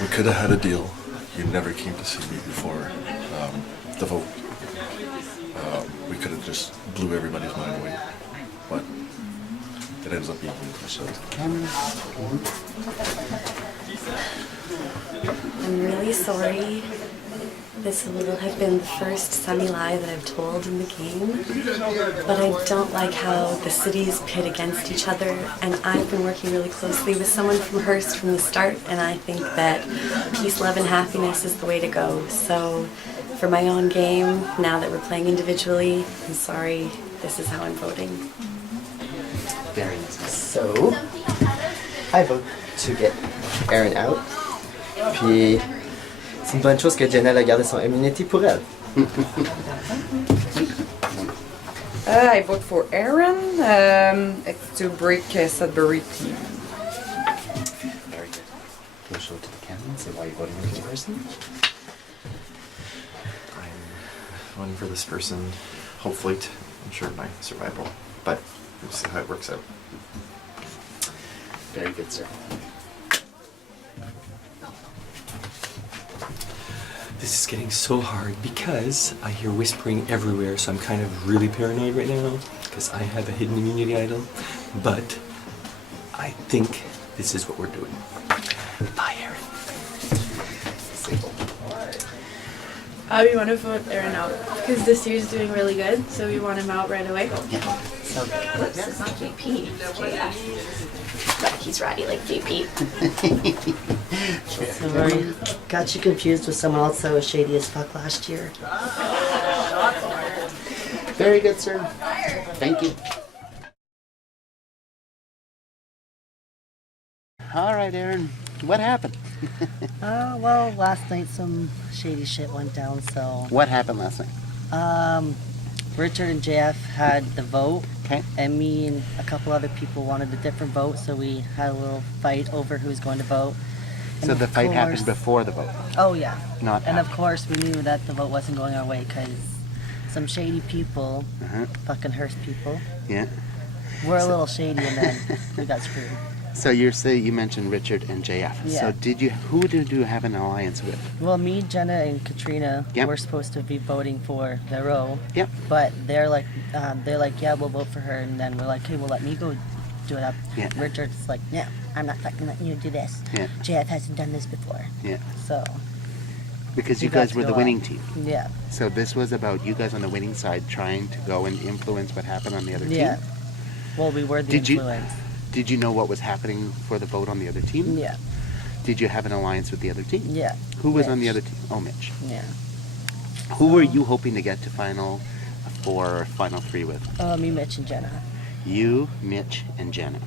We could have had a deal. You never came to see me before the vote. We could have just blew everybody's mind away, but it ends up being you. So. I'm really sorry. This will have been the first semi-lie that I've told in the game, but I don't like how the cities pit against each other, and I've been working really closely with someone from Hearst from the start, and I think that peace, love, and happiness is the way to go. So for my own game, now that we're playing individually, I'm sorry, this is how I'm voting. Very nice. So, I vote to get Erin out. Puis, c'est une bonne chose que Jenna a gardé son immunity pour elle. I vote for Erin to break Sudbury team. Very good. Can you show it to the camera and say why you're voting for this person? I'm voting for this person, hopefully to ensure my survival, but we'll see how it works out. Very good, sir. This is getting so hard because I hear whispering everywhere, so I'm kind of really paranoid right now because I have a hidden immunity idol, but I think this is what we're doing. Bye, Erin. We want to vote Erin out because this year's doing really good, so we want him out right away. Yeah. So, Whoops, it's not JP, it's JF. But he's ratty like JP. Sorry, got you confused with someone else that was shady as fuck last year. very good, sir. Thank you. All right, Erin. What happened? Well, last night some shady shit went down, so... What happened last night? Richard and JF had the vote, Okay. and me and a couple other people wanted a different vote, so we had a little fight over who was going to vote. And So the of fight course- happened before the vote? Oh, yeah. Not And of after. course, we knew that the vote wasn't going our way, because some shady people, Uh-huh. fucking Hearst people, Yeah. were a little shady, and then we got screwed. So you mentioned Richard and JF. Yeah. So who did you have an alliance with? Well, me, Jenna, and Katrina Yep. were supposed to be voting for Vero. Yep. But they're like, yeah, we'll vote for her, and then we're like, hey, well, let me go do it up. Yeah. Richard's like, no, I'm not fucking letting you do this. Yeah. JF hasn't done this before. Yeah. So, Because We you got guys to were go the up. winning team. yeah, So this was about you guys on the winning side trying to go and influence what happened on the other yeah. team? Well, we were the Did you- influence. Did you know what was happening for the vote on the other team? Yeah, Did you have an alliance with the other team? yeah. Who was on the Mitch. other team? Oh, Mitch. Yeah. Who were you hoping to get to Final Four or Final Three with? Me, Mitch, and Jenna. You, Mitch, and Jenna.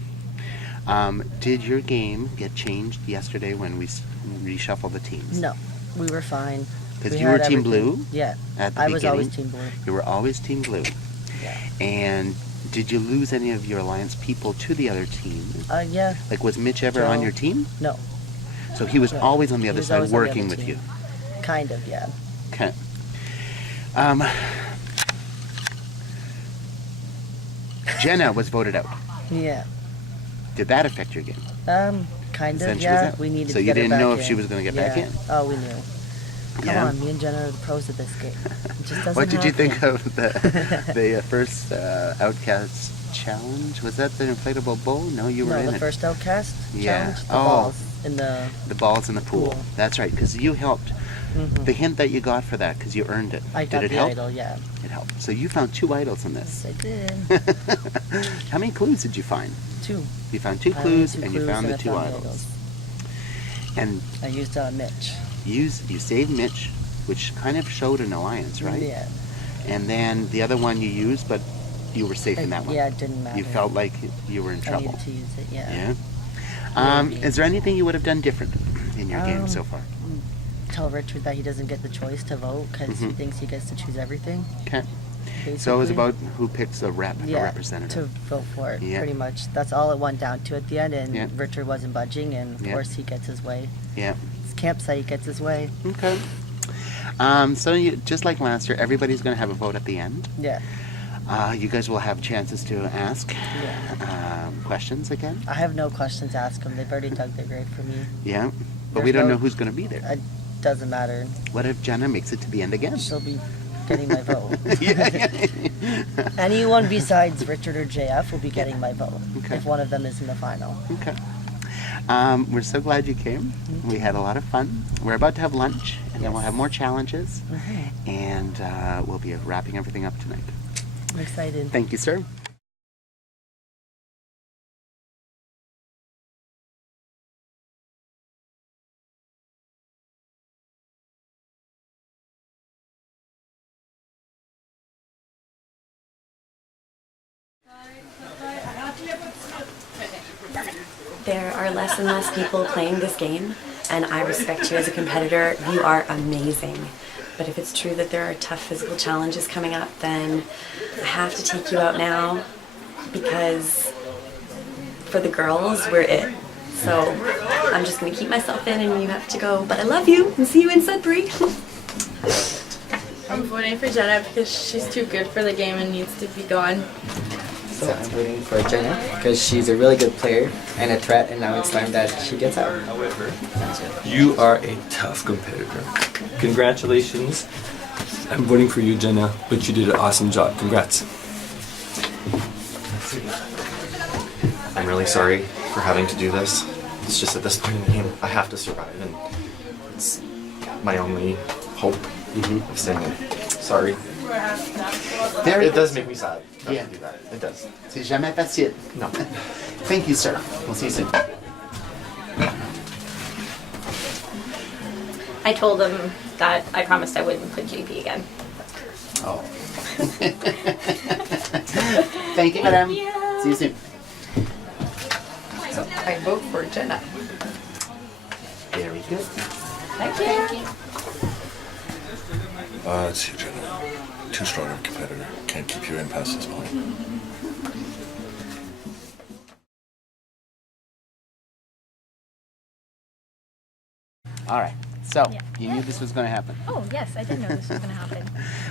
Did your game get changed yesterday when we reshuffled the teams? No, we were fine. Because We you were had Team everything. Blue Yeah. at the I was always beginning. Team Blue. You were always Team Blue. Yeah. And Did you lose any of your alliance people to the other team? Yeah. Like, was Mitch ever on Joe. your team? No. So he was No. always on the He other was side always on the working other with team. you. Kind of, yeah. Okay. Jenna was voted out. Yeah. Did that affect your game? Kind Then of, she was yeah. out. We needed So to you get her didn't back know if in. she was gonna get back Yeah. in? Oh, we knew. Come Yeah. on, me and Jenna are the pros of this game. It just doesn't What did you think happen. of the first Outcast challenge? Was that the inflatable bull? No, you were No, in the it. first Outcast Yeah. challenge, the Oh. balls in the The balls in the pool. Pool. That's right, because you helped. The hint that you got for that, because you earned it. I Did got it the help? idol, yeah. It helped. So you found 2 idols in this. Yes, I did. How many clues did you find? 2. You found 2 I clues, two and you clues found the I 2 found idols. And I used Mitch. you saved Mitch, which kind of showed an alliance, right? Yeah. And then the other one you used, but you were safe in that one. Yeah, it didn't matter. You felt like you were in I trouble. needed to use it, yeah. Yeah. Is there anything you would have done different in your game so far? Tell Richard that he doesn't get the choice to vote because he Mhm. thinks he gets to choose everything. Okay. So it was basically. about who picks a Yeah, representative. to vote for it, Yeah. pretty much. That's all it went down to at the end, and Yeah. Richard wasn't budging, and of Yeah. course he gets his way. Yeah. His campsite gets his way. Okay. So you, just like last year, everybody's going to have a vote at the end. Yeah. You guys will have chances to ask questions again. I have no questions to ask them. They've already dug their grave for me. Yeah. But There's we don't no- know who's going to be there. It doesn't matter. What if Jenna makes it to the end again? She'll be getting my vote. Yeah. Anyone besides Richard or JF will be getting my vote Okay. if one of them is in the final. Okay. We're so glad you came. We had a lot of fun. We're about to have lunch, and then we'll have more challenges, and we'll be wrapping everything up tonight. I'm excited. Thank you, sir. There are less and less people playing this game, and I respect you as a competitor. You are amazing. But if it's true that there are tough physical challenges coming up, then I have to take you out now because for the girls, we're it. So I'm just going to keep myself in and you have to go. But I love you and see you in Sudbury. I'm voting for Jenna because she's too good for the game and needs to be gone. So I'm voting for Jenna because she's a really good player and a threat, and now it's time that she gets out. However, you are a tough competitor. Congratulations. I'm voting for you, Jenna, but you did an awesome job. Congrats. I'm really sorry for having to do this. It's just at this point in the game, I have to survive, and it's my only hope of staying in. Sorry. It does make me sad. to have to do that. It does. C'est jamais facile. No. Thank you, sir. We'll see you soon. I told him that I promised I wouldn't put JP again. Oh. Thank you, madam. See you soon. So I vote for Jenna. Very good. Thank you. It's you, Jenna. Too strong of a competitor. Can't keep you in past this point. All right. So, Yeah. you knew this was going to happen. Oh, yes, I did know this was going to happen.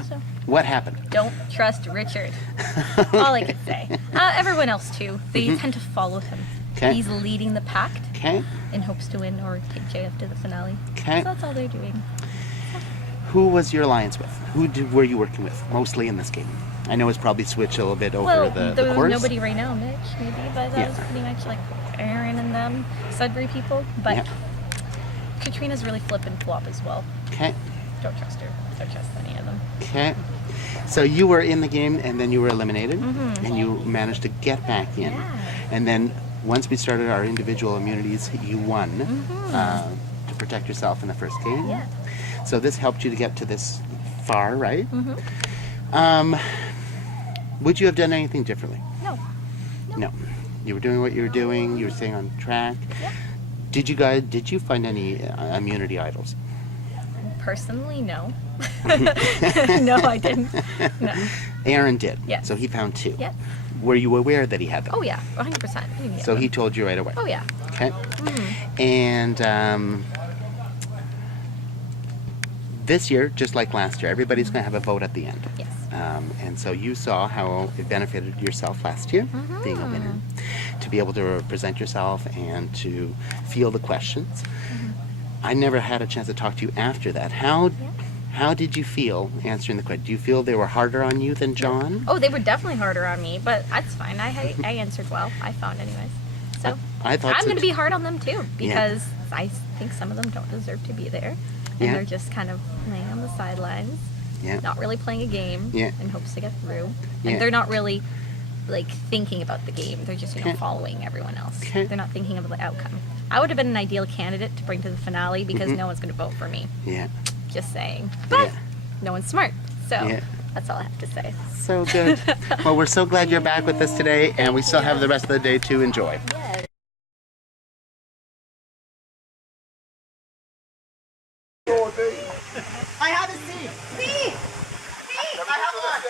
So, What happened? don't trust Richard. All I could say. Everyone else, too. They tend to follow him. 'Kay. He's leading the pact Okay. in hopes to win or take JF to the finale. 'Kay. So that's all they're doing. Who was your alliance with? Were you working with mostly in this game? I know it's probably switched a little bit over Well, the there was course. nobody right now, Mitch, maybe, but that Yeah. was pretty much like Aaron and them, Sudbury people. But Yeah. Katrina's really flip and flop as well. Okay. Don't trust her. Don't trust any of them. Okay. So you were in the game and then you were eliminated and you managed to get back in. Yeah. And then once we started our individual immunities, you won to protect yourself in the first game. Yeah. So this helped you to get to this far, right? Would you have done anything differently? No. No. You were doing what you were doing. You were staying on track. Yeah. Did you find any immunity idols? Personally, no. No, I didn't. No. Aaron did. Yes. So he found 2. Yep. were you aware that he had them? Oh yeah, 100%. I knew he had So them. he told you right away? Oh yeah. Okay. Mhm. And this year, just like last year, everybody's going to have a vote at the end. Yes. And so you saw how it benefited yourself last year, being a winner, to be able to present yourself and to feel the questions. I never had a chance to talk to you after that. How did you feel answering the question? Do you feel they were harder on you than John? Oh, they were definitely harder on me, but that's fine. I answered well. I found anyways. So I thought I'm so going to too. be hard on them too Yeah. because I think some of them don't deserve to be there, and Yeah. they're just kind of laying on the sidelines, Yeah. not really playing a game Yeah. in hopes to get through, Yeah. and they're not really like thinking about the game. They're just Okay. following everyone else. Okay. They're not thinking of the outcome. I would have been an ideal candidate to bring to the finale because no one's going to vote for me. Yeah. Just saying, but Yeah. no one's smart. So Yeah. that's all I have to say. So good. Well, we're so glad you're back with us today, and we still have the rest of the day to enjoy. I have a seat. Seat. I have one.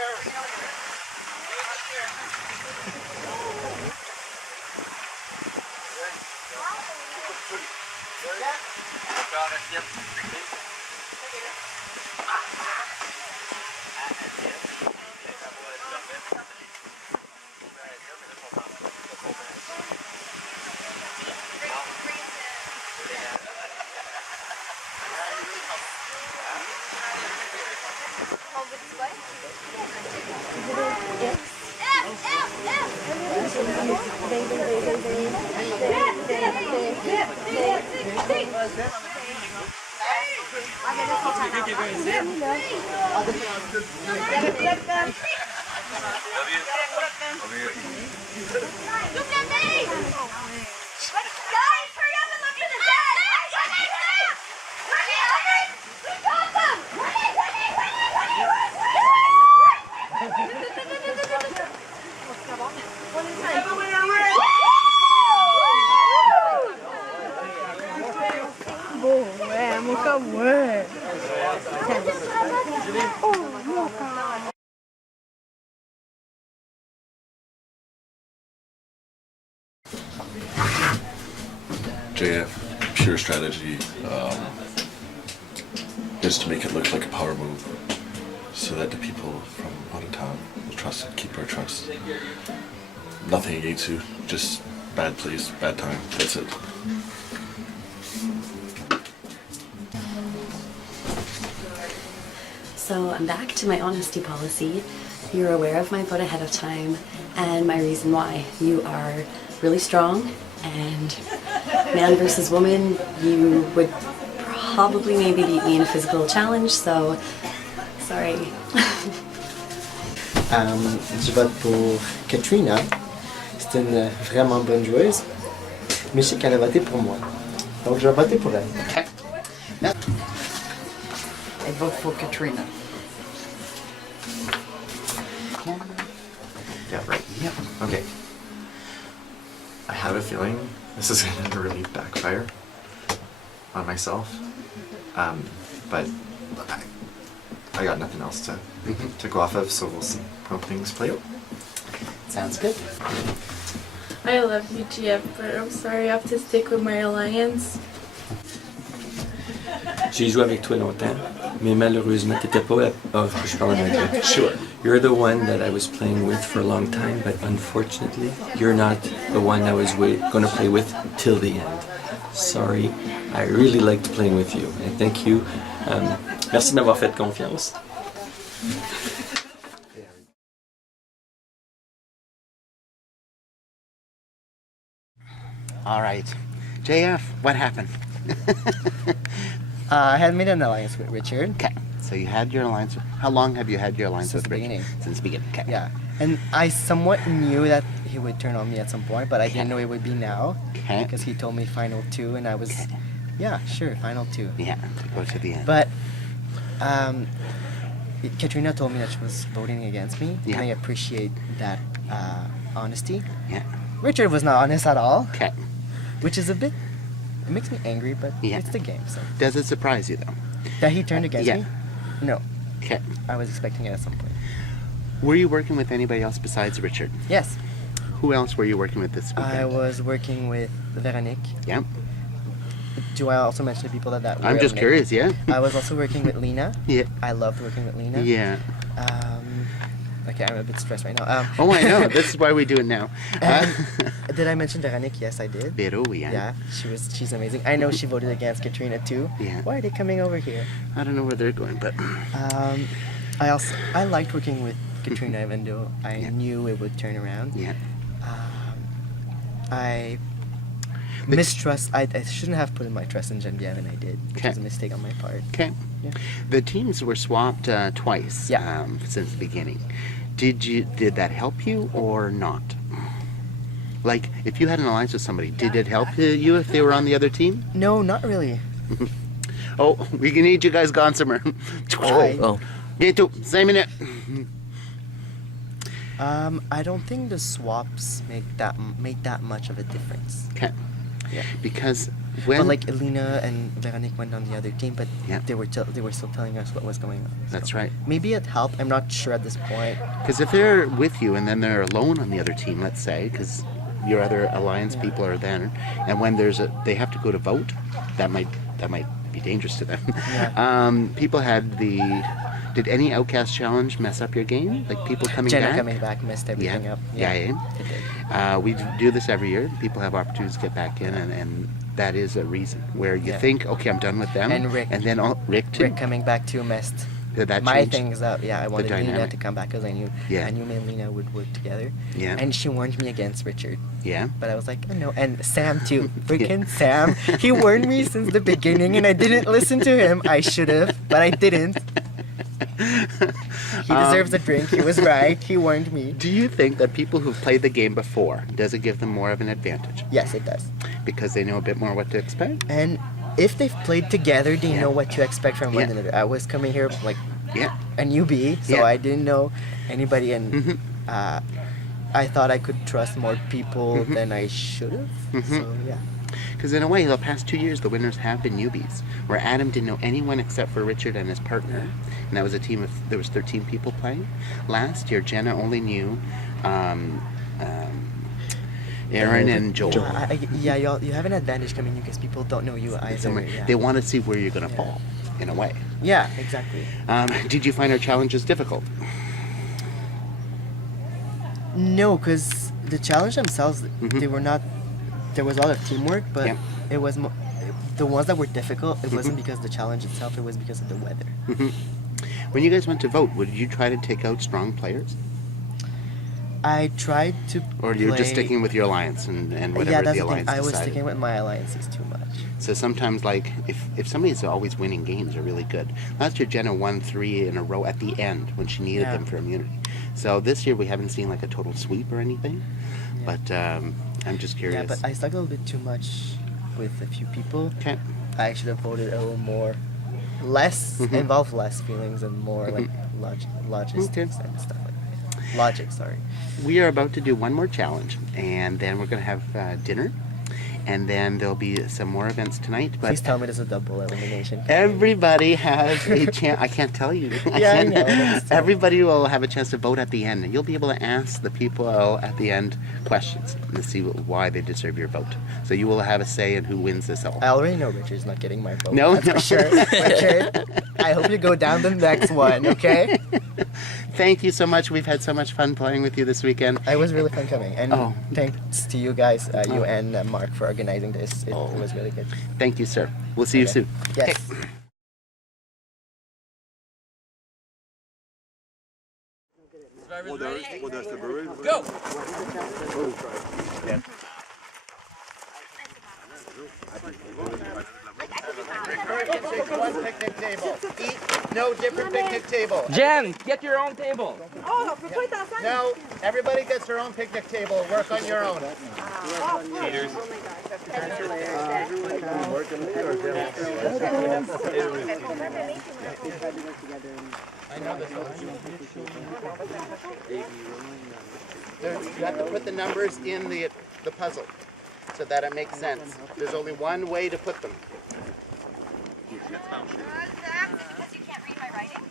JF, pure strategy, is to make it look like a power move so that the people from out of town will trust and keep our trust. Nothing against you, just bad place, bad time, that's it. So I'm back to my honesty policy. You're aware of my vote ahead of time and my reason why. You are really strong, and man versus woman, you would probably maybe beat me in a physical challenge, so sorry. Je vote pour Katrina. C'est une vraiment bonne joueuse. Mais je sais qu'elle a voté pour moi. Donc je vais voter pour elle. I vote for Katrina. Yeah, right. Yep. Okay. I have a feeling this is going to really backfire on myself. But I got nothing else to go off of, so we'll see how things play out. Sounds good. I love you, GF, but I'm sorry I have to stick with my alliance. J'ai joué avec toi longtemps, mais malheureusement, t'étais pas. Oh, je parle en anglais. Sure. You're the one that I was playing with for a long time, but unfortunately, you're not the one I was going to play with till the end. Sorry. I really liked playing with you, and thank you. Merci de m'avoir fait confiance. All right. JF, what happened? I had made an alliance with Richard. Okay. So you had your alliance. How long have you had your alliance Since with the Richard? beginning. Since the beginning. Okay. Yeah. And I somewhat knew that he would turn on me at some point, but I didn't know it would be now. Okay. Because he told me final two, and I was, yeah, sure, final two. Yeah, to go to the end. But Katrina told me that she was voting against me, Yeah. and I appreciate that honesty. Yeah. Richard was not honest at all, Okay. which is a bit, it makes me angry, but Yeah. it's the game. So Does it surprise you though? that he turned against Yeah. me? No, Okay. I was expecting it at some point. Were you working with anybody else besides Richard? Yes. Who else were you working with this weekend? I was working with Veronique. Yeah. Do I also mention the people that I'm were just eliminated? curious, yeah. I was also working with Lena. Yeah. I loved working with Lena. Yeah. Okay, I'm a bit stressed right now. Oh, I know. This is why we do it now. Did I mention Veronique? Yes, I did. Vero, yeah. Yeah, she's amazing. I know she voted against Katrina too. Yeah. Why are they coming over here? I don't know where they're going, but I liked working with Katrina even though I knew it would turn around. Yeah. I mistrust. I shouldn't have put in my trust in Genevieve, and I did, which was a mistake on my part. Okay. Yeah. The teams were swapped twice since the beginning. Did that help you or not? Like, if you had an alliance with somebody, did it help you if they were on the other team? No, not really. Oh, we can need you guys gone somewhere. Oh. Dito, 5 minutes. I don't think the swaps make that much of a difference. Okay. Yeah. Because when but like Elena and Veronique went on the other team, but Yeah. they were still telling us what was going on. That's right. Maybe it helped. I'm not sure at this point. Because if they're with you and then they're alone on the other team, let's say, because your other alliance people are there, and when they have to go to vote, that might be dangerous to them. Yeah. People had did any Outcast challenge mess up your game? Like people coming Jenna back? coming back messed everything up. Yeah. It did. We do this every year. People have opportunities to get back in, and that is a reason where you think, okay, I'm done with them. And Rick. And then Rick too. Rick coming back too messed That my changed things up. Yeah, I wanted Lena dynamic. to come back because I knew me and Lena would work together. Yeah. And she warned me against Richard. Yeah. But I was like, oh, no. And Sam too. Freaking Sam. He warned me since the beginning and I didn't listen to him. I should have, but I didn't. He deserves a drink. He was right. He warned me. Do you think that people who've played the game before, does it give them more of an advantage? Yes, it does. Because they know a bit more what to expect? And if they've played together, they know what to expect from one another. I was coming here like a newbie, so I didn't know anybody, and I thought I could trust more people than I should have. So yeah. Because in a way, the past 2 years, the winners have been newbies, where Adam didn't know anyone except for Richard and his partner, and that was a team of, there was 13 people playing. Last year, Jenna only knew Aaron and Joel. You have an advantage coming in because people don't know you either. Yeah. They want to see where you're going to fall, in a way. Yeah, exactly. Did you find our challenges difficult? No, because the challenge themselves, they were not. There was a lot of teamwork, but it was the ones that were difficult. It wasn't because of the challenge itself; it was because of the weather. When you guys went to vote, would you try to take out strong players? I tried to. Or you're just sticking with your alliance and whatever the alliance I was decided? sticking with my alliances too much. So sometimes, like, if somebody's always winning games, are really good. Last year, Jenna won 3 in a row at the end when she needed them for immunity. So this year, we haven't seen like a total sweep or anything. Yeah. But I'm just curious. Yeah, but I stuck a little bit too much with a few people. Okay. I should have voted a little more, less involve less feelings and more like logistics and stuff like that. Logic, sorry. We are about to do one more challenge, and then we're going to have dinner. And then there'll be some more events tonight. But please tell me there's a double elimination. Everybody has a chance. I can't tell you. I know. Everybody will have a chance to vote at the end, and you'll be able to ask the people at the end questions and see why they deserve your vote. So you will have a say in who wins this all. I already know Richard's not getting my vote. No, for sure. Richard, I hope you go down the next one. Okay. Thank you so much. We've had so much fun playing with you this weekend. It was really fun coming, and thanks to you guys, you and Mark, for organizing this. It was really good. Thank you, sir. We'll see you soon. Yes. Go! One picnic table. Eat no different picnic table. Jen, get your own table. No, everybody gets their own picnic table. Work on your own. Peters. I know this one. You have to put the numbers in the puzzle so that it makes sense. There's only one way to put them. Because you can't read my writing?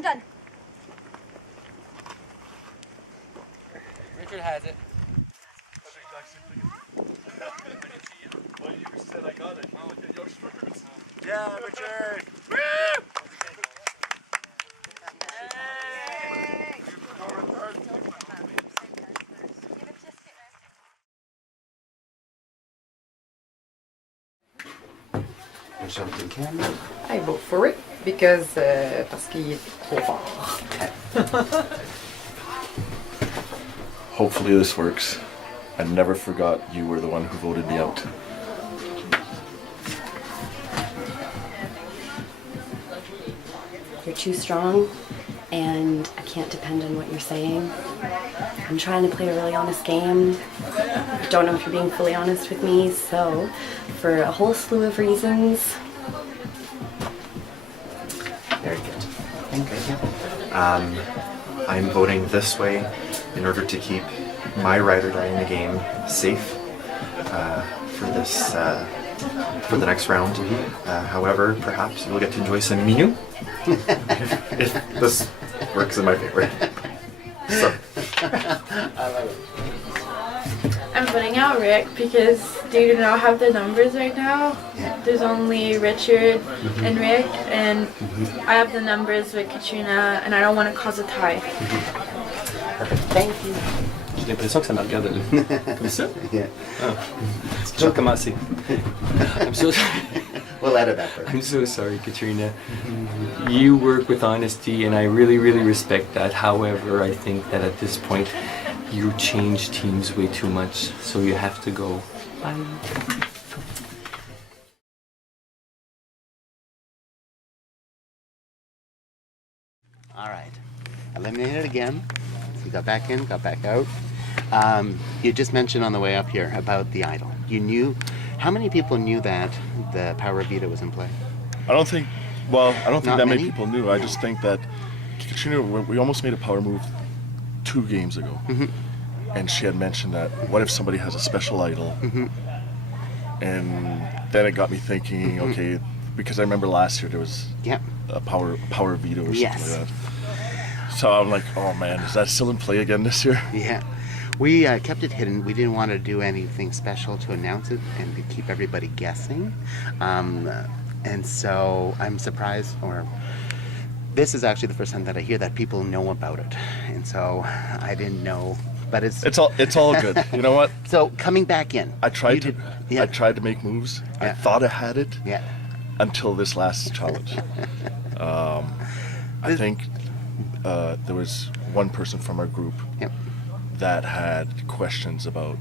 I'm done. Richard has it. Yeah, Richard! I vote for it because parce qu'il est trop fort. Hopefully this works. I never forgot you were the one who voted me out. You're too strong, and I can't depend on what you're saying. I'm trying to play a really honest game. Don't know if you're being fully honest with me, so for a whole slew of reasons. Very good. Thank you. I'm voting this way in order to keep my ride or die in the game safe for this for the next round. However, perhaps you'll get to enjoy some Minu if this works in my favor. So. I'm voting out Rick because they do not have the numbers right now. There's only Richard and Rick, and I have the numbers with Katrina, and I don't want to cause a tie. Thank you. J'ai l'impression que ça me regarde là. Comme ça? Yeah. Oh. Je vais recommencer. I'm so sorry. We'll edit that part. I'm so sorry, Katrina. You work with honesty, and I really, really respect that. However, I think that at this point, you change teams way too much, so you have to go. Bye. All right. Eliminated again. So you got back in, got back out. You just mentioned on the way up here about the idol. You knew, how many people knew that the Power Vita was in play? I don't think Not that many many? people knew. I just think that Katrina, we almost made a power move 2 games ago. And she had mentioned that, what if somebody has a special idol? And then it got me thinking, okay, because I remember last year there was a Power Vita or something like that. So I'm like, oh man, is that still in play again this year? Yeah. We kept it hidden. We didn't want to do anything special to announce it and to keep everybody guessing. And so I'm surprised, or this is actually the first time that I hear that people know about it. And so I didn't know, but it's all good. You know what? So coming back in, I tried to make moves. I thought I had it. Yeah. Until this last challenge. I think there was one person from our group that had questions about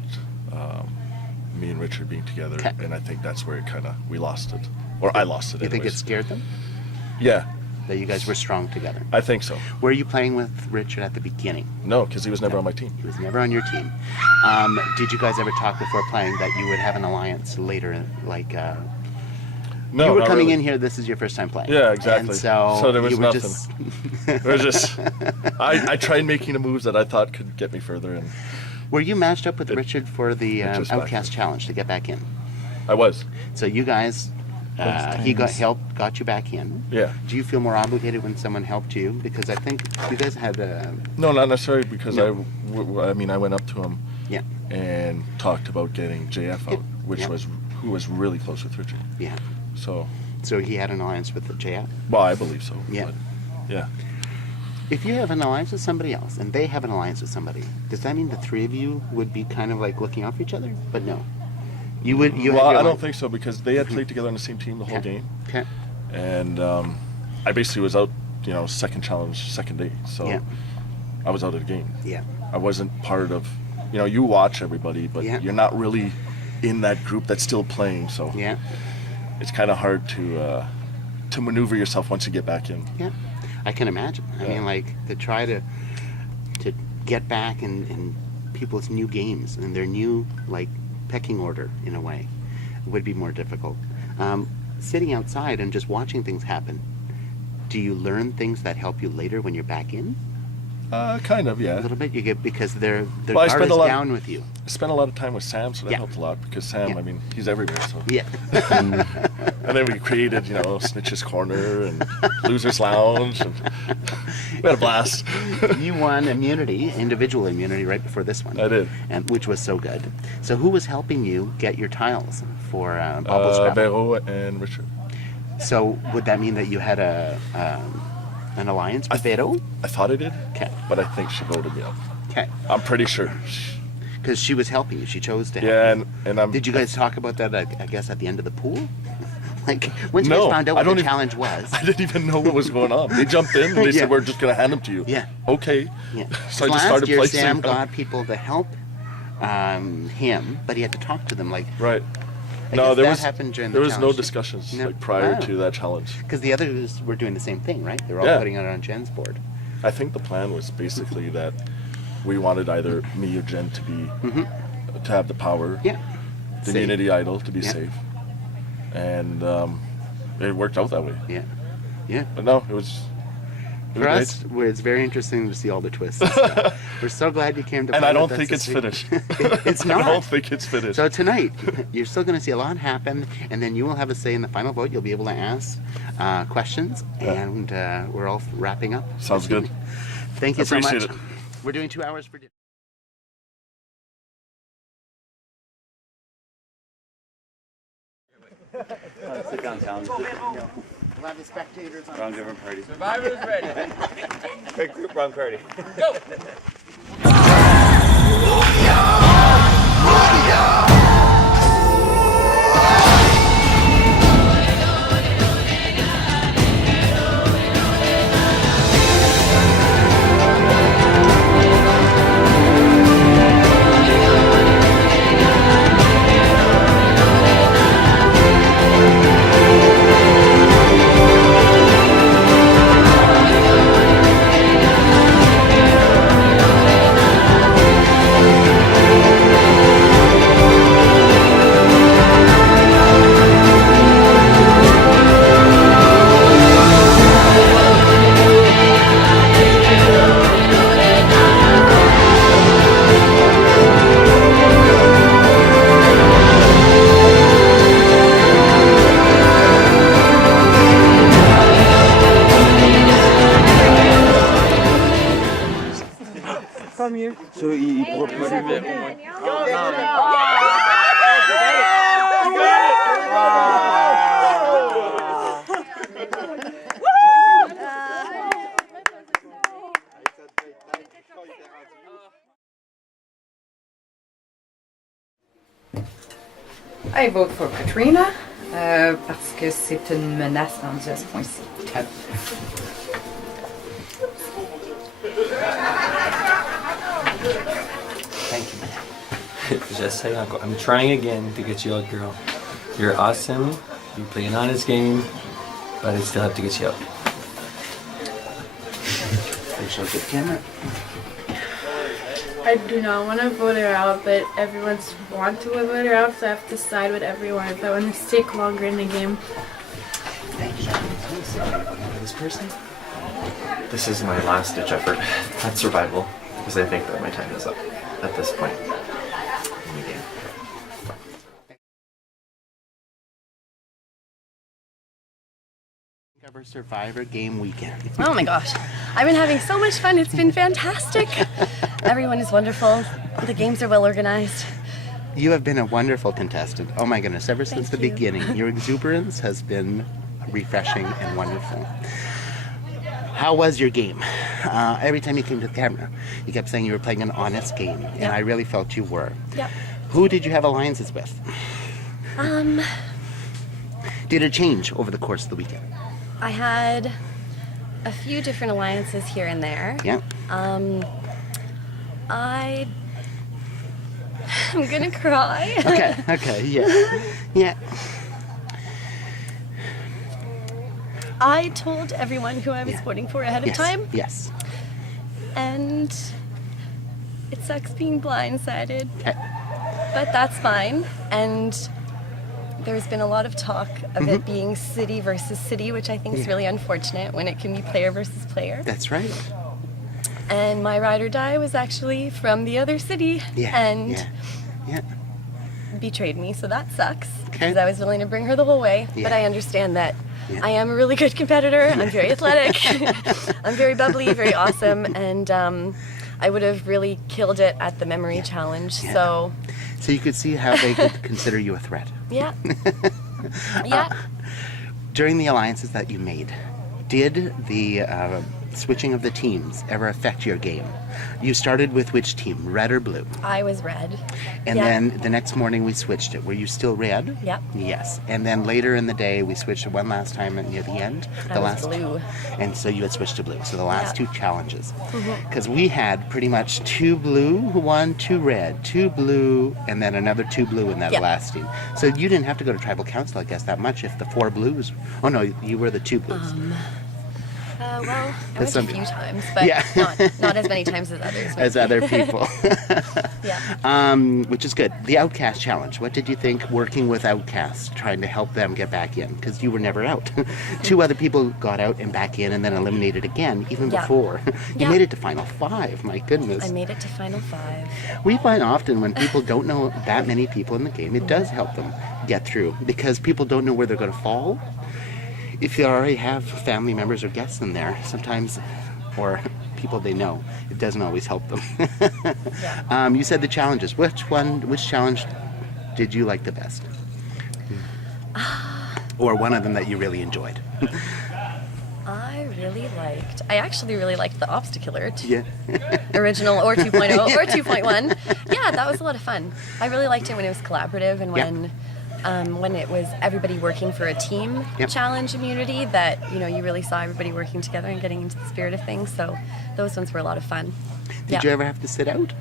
me and Richard being together, and I think that's where we lost it, or I lost it. You think it anyways. scared them? Yeah. That you guys were strong together? I think so. Were you playing with Richard at the beginning? No, because he was never on my team. He was never on your team. Did you guys ever talk before playing that you would have an alliance later, like... No, you were not coming really. in here, this is your first time playing. Yeah, exactly. And so there was you were nothing. just... It was just... I tried making the moves that I thought could get me further, and... Were you matched up with Richard for the just Outcast Challenge to get back in? I was. So you guys... he got you back in. Yeah. Do you feel more obligated when someone helped you? Because I think you guys had No, not necessarily, because No. I went up to him Yeah. and talked about getting JF out, which was who was really close with Richard. Yeah. So he had an alliance with the JF? Well, I believe so. Yeah. But, yeah. If you have an alliance with somebody else and they have an alliance with somebody, does that mean the three of you would be kind of like looking out for each other? But no. You would. You Well, had your I don't alliance. think so, because they had played together on the same team the whole game. Okay. And I basically was out, second challenge, second day. So Yeah. I was out of the game. Yeah. I wasn't part of, you watch everybody, but you're not really in that group that's still playing. So yeah. It's kind of hard to maneuver yourself once you get back in. Yeah. I can imagine. I Yeah. mean, like, to try to get back in people's new games and their new, like, pecking order, in a way, would be more difficult. Sitting outside and just watching things happen, do you learn things that help you later when you're back in? Kind of, yeah. A little bit? You get, because their Well, I guard spent is a lot down with you. I spent a lot of time with Sam, so that Yeah. helped a lot, because Sam, Yeah. he's everywhere. So Yeah. And then we created, Snitch's Corner and Loser's Lounge. And We had a blast. You won immunity, individual immunity, right before this one. I did. And which was so good. So who was helping you get your tiles for Bubble Scrabble? Vero and Richard. So would that mean that you had an alliance with Vero? I thought I did. Okay. But I think she voted me out. Okay. I'm pretty sure. Because she was helping you. She chose to help Yeah, you. and I'm. Did you guys talk about that, I guess, at the end of the pool? Like, once you No, guys found out I what don't the even- challenge was. I didn't even know what was going on. They jumped in and they Yeah. said, we're just going to hand them to you. Yeah. Okay. Yeah. So I just Last started year, placing Sam them. got people to help him, but he had to talk to them. Like, Right. I No, guess there that was happened during there the was no challenge. discussions No. like prior Wow. to that challenge. Because the others were doing the same thing, right? They were all Yeah. putting it on Jen's board. I think the plan was basically that we wanted either me or Jen to be to have the power, Yeah. the Safe. immunity idol to be Yeah. safe, and it worked out that way. Yeah. Yeah. But no, it was. For us, it's very interesting to see all the twists. And stuff. We're so glad you came to And play I don't with us think this it's week. finished. It's not. I don't think it's finished. So tonight, you're still going to see a lot happen, and then you will have a say in the final vote. You'll be able to ask questions, and we're all wrapping up. Sounds this good. evening. Thank you so Appreciate much. it. We're doing 2 hours for dinner. Sit down, Tom. We'll have the spectators on. Wrong different party. Survivor's ready. Big group, wrong party. Go! So il pourra plus. I vote for Katrina parce que c'est une menace rendue à ce point-ci. Thank you. Just say Uncle. I'm trying again to get you out, girl. You're awesome. You play an honest game, but I still have to get you out. Facial good camera. I do not want to vote her out, but everyone's want to vote her out, so I have to side with everyone if I want to stick longer in the game. This person? This is my last ditch effort at survival because I think that my time is up at this point in the game. Cover Survivor Game Weekend. Oh my gosh. I've been having so much fun. It's been fantastic. Everyone is wonderful. The games are well organized. You have been a wonderful contestant. Oh my goodness, ever since the Thank you. beginning. Your exuberance has been refreshing and wonderful. How was your game? Every time you came to the camera, you kept saying you were playing an honest game, and Yep. I really felt you were. Yep. Who did you have alliances with? Did it change over the course of the weekend? I had a few different alliances here and there. Yeah. I'm gonna cry. Okay, yeah. Yeah. I told everyone who I was voting for ahead of Yes. time, Yes. and it sucks being blindsided, Okay. but that's fine. And there's been a lot of talk of it being city versus city, which I think is Yeah. really unfortunate when it can be player versus player. That's right. And my ride or die was actually from the other city Yeah. and Yeah. betrayed me, so that sucks Okay. because I was willing to bring her the whole way. Yeah. But I understand that I am a really good competitor. I'm very athletic. I'm very bubbly, very awesome, and I would have really killed it at the memory challenge. So you could see how they could consider you a threat. yeah, yeah. During the alliances that you made, did the switching of the teams ever affect your game? You started with which team, red or blue? I was red. And Yeah. then the next morning we switched it. Were you still red? Yep. Yes. And then later in the day we switched it one last time near the end. I was blue. And so you had switched to blue. So the last Yeah. two challenges. Mhm. Because we had pretty much 2 blue, 1, 2 red, 2 blue, and then another 2 blue in that Yep. last team. So you didn't have to go to tribal council, I guess, that much if the 4 blues. Oh no, you were the 2 blues. Well, I That's went a few times, but Yeah. not as many times as others. As other people. Yeah. Which is good. The Outcast Challenge. What did you think working with Outcasts, trying to help them get back in? Because you were never out. 2 other people got out and back in and then eliminated again, even Yeah. before. You Yeah. made it to Final 5, my goodness. I made it to Final 5. We find often when people don't know that many people in the game, it does help them get through because people don't know where they're going to fall. If you already have family members or guests in there, sometimes, or people they know, it doesn't always help them. You said the challenges. Which challenge did you like the best? Or one of them that you really enjoyed? I actually really liked the Obstacular Yeah. original or 2.0 or 2.1. Yeah, that was a lot of fun. I really liked it when it was collaborative and when it was everybody working for a team challenge immunity, that you really saw everybody working together and getting into the spirit of things. So those ones were a lot of fun. Did you ever have to sit out?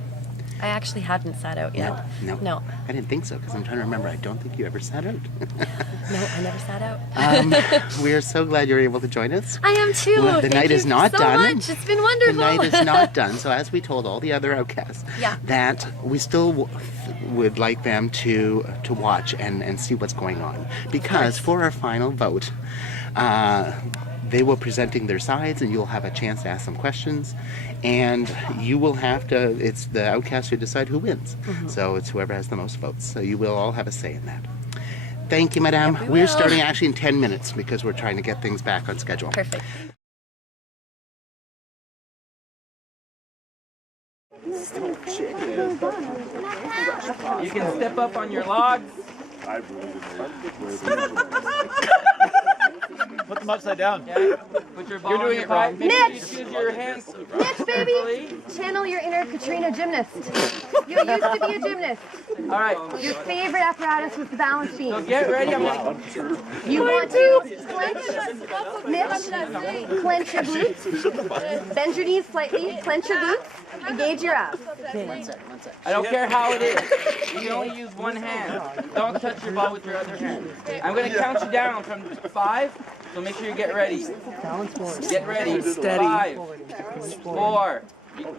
I actually hadn't sat out yet. No. I didn't think so because I'm trying to remember. I don't think you ever sat out. No, I never sat out. We are so glad you're able to join us. I am too. Well, the Thank night you is not so done. much. It's been wonderful. The night is not done. So as we told all the other outcasts, that we still would like them to watch and see what's going on, because for our final vote, they will presenting their sides, and you'll have a chance to ask some questions, and you will have to. It's the outcasts who decide who wins. So it's whoever has the most votes. So you will all have a say in that. Thank you, Madame. We're starting actually in 10 minutes because we're trying to get things back on schedule. Perfect. You can step up on your logs. Put them upside down. Yeah. Put your ball You're doing in it your wrong. Make Mitch! sure you use your hands. Mitch, baby! Channel your inner Katrina gymnast. You used to be a gymnast. All right. Your favorite apparatus was the balance beam. So get ready. I'm gonna... You want to clench, Mitch, clench your glutes, bend your knees slightly, clench your glutes, engage your abs. I don't care how it is. You can only use one hand. Don't touch your ball with your other hand. I'm going to count you down from 5, so make sure you get ready. Get ready. Steady. 5, 4.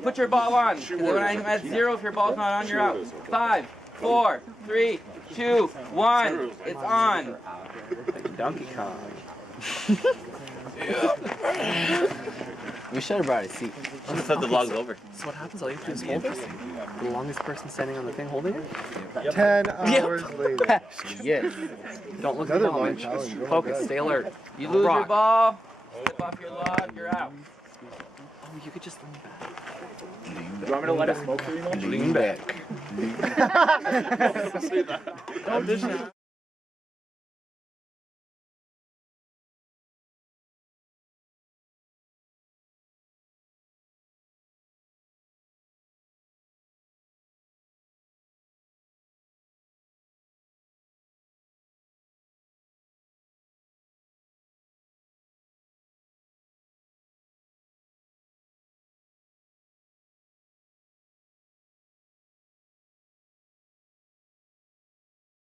Put your ball on, because when I'm at 0, if your ball's not on, you're out. 5, 4, 3, 2, 1. It's on. Donkey Kong. We should have brought a seat. Let's set the logs over. So what happens? All you have to do is hold this thing. The longest person standing on the thing holding it. 10 hours later. Yes. Don't look at the moment. Focus. Stay alert. You lose your Rock. ball, slip off your log, you're out. Oh, you could just lean back. Do you want me to let it smoke for you, Mom? Lean back.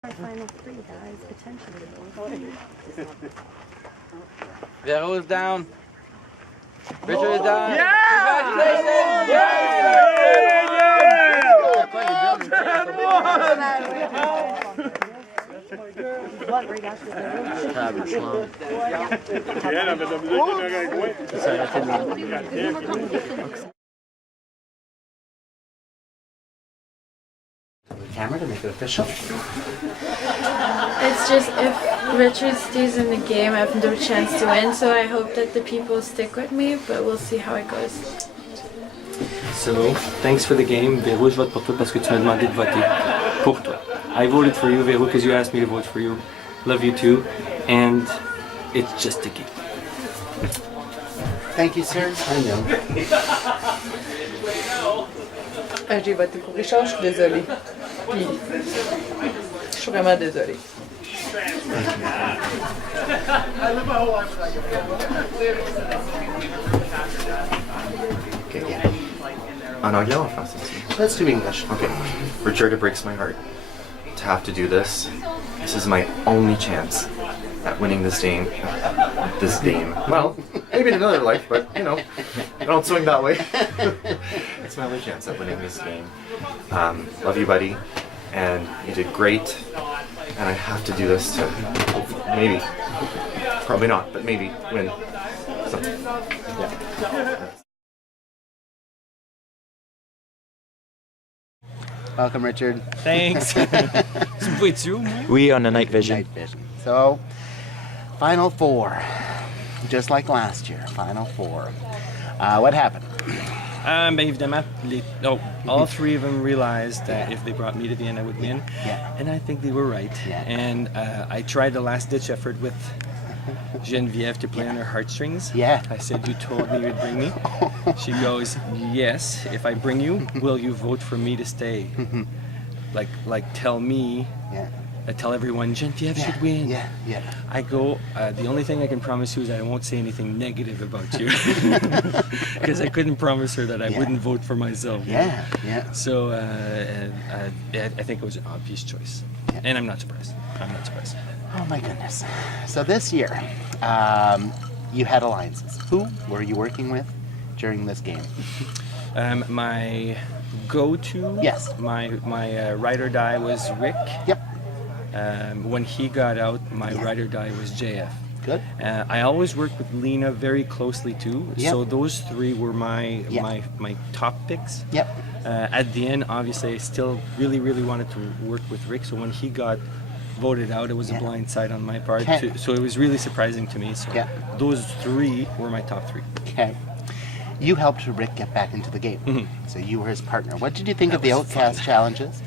Our final 3 guys, potentially. Vero is down. Richard is down. camera to make it official. It's just if Richard stays in the game, I have no chance to win. So I hope that the people stick with me, but we'll see how it goes. So, thanks for the game. Véro, je vote pour toi parce que tu m'as demandé de voter pour toi. I voted for you, Véro, because you asked me to vote for you. Love you too. And it's just a game. Thank you, sir. I know. J'ai voté pour Richard, je suis désolée. Puis, je suis vraiment désolée. Okay, yeah. En anglais ou en français? Let's do English. Okay. Richard, it breaks my heart to have to do this. This is my only chance at winning this game. This game. Well, maybe in another life, but you know, I don't swing that way. It's my only chance at winning this game. Love you, buddy, and you did great. And I have to do this to maybe, probably not, but maybe win. So, yeah. Welcome, Richard. Thanks. We on the night vision. Night vision. So, Final Four. Just like last year, Final Four. What happened? Ben évidemment, all three of them realized that if they brought me to the end, I would win. Yeah. And I think they were right. Yeah. And I tried the last-ditch effort with Geneviève to play on her heartstrings. Yeah. I said, you told me you'd bring me. She goes, yes, if I bring you, will you vote for me to stay? Like tell me, tell everyone Geneviève should win. Yeah, yeah. I go, the only thing I can promise you is I won't say anything negative about you. Because I couldn't promise her that I wouldn't vote for myself. Yeah, yeah. So I think it was an obvious choice. Yeah. And I'm not surprised. Oh my goodness. So this year, you had alliances. Who were you working with during this game? My go-to, my ride or die was Rick. Yep. When he got out, my ride or die was JF. Good. I always worked with Lena very closely too. Yep. So those three were my top picks. Yep. At the end, obviously, I still really wanted to work with Rick. So when he got voted out, it was a blind side on my part. Okay. So it was really surprising to me. So those three were my top three. Okay. You helped Rick get back into the game. So you were his partner. What did you think of the was Outcast fun. challenges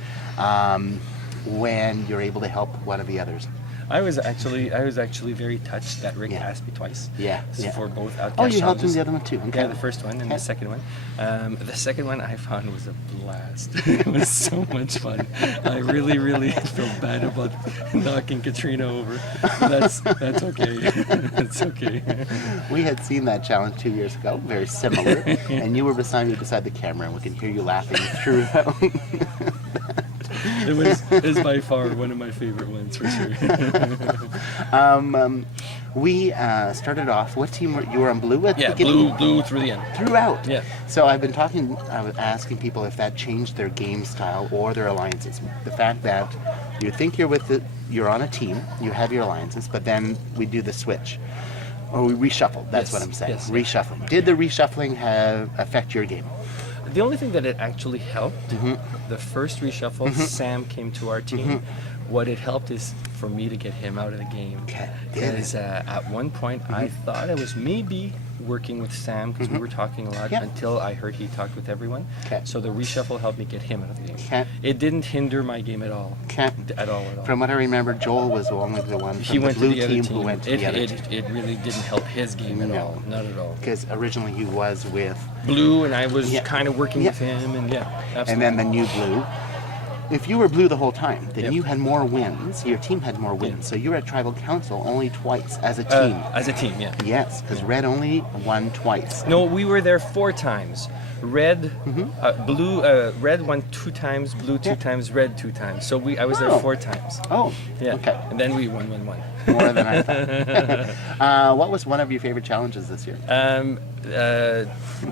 when you're able to help one of the others? I was actually very touched that Rick asked me twice. Yeah. For both Outcast Oh, you helped him challenges. the other one too. Okay. Yeah, the first one and the second one. The second one I found was a blast. It was so much fun. I really felt bad about knocking Katrina over. That's okay. It's okay. We had seen that challenge 2 years ago, very similar, and you were beside me beside the camera, and we can hear you laughing throughout. It was by far one of my favorite ones for sure. We started off. What team were you were on? Blue at the beginning? blue through the end. Throughout. Yeah. So I was asking people if that changed their game style or their alliances. The fact that you think you're on a team, you have your alliances, but then we do the switch. Or we reshuffle. That's what I'm saying. Yes. Reshuffling. Did the reshuffling affect your game? The only thing that it actually helped, the first reshuffle, Sam came to our team. What it helped is for me to get him out of the game. Okay. Because at one point I thought I was maybe working with Sam because we were talking a lot until I heard he talked with everyone. Okay. So the reshuffle helped me get him out of the game. Okay. It didn't hinder my game at all. Okay. At all. From what I remember, Joel was only the one from He the went blue to the other team team. who went to the other team. It really didn't help his game at all. Not at all. Because originally he was with Blue, and I was kind of working with him, and absolutely. And then the new Blue. If you were Blue the whole time, then you had more wins. Your team had more wins. So you were at Tribal Council only twice as a team. As a team, yeah. Yes, because Red only won twice. No, we were there 4 times. Red, Blue, Red won 2 times, Blue 2 times, Red 2 times. So I was there 4 times. Oh, yeah. Okay. And then we won. More than I thought. What was one of your favorite challenges this year?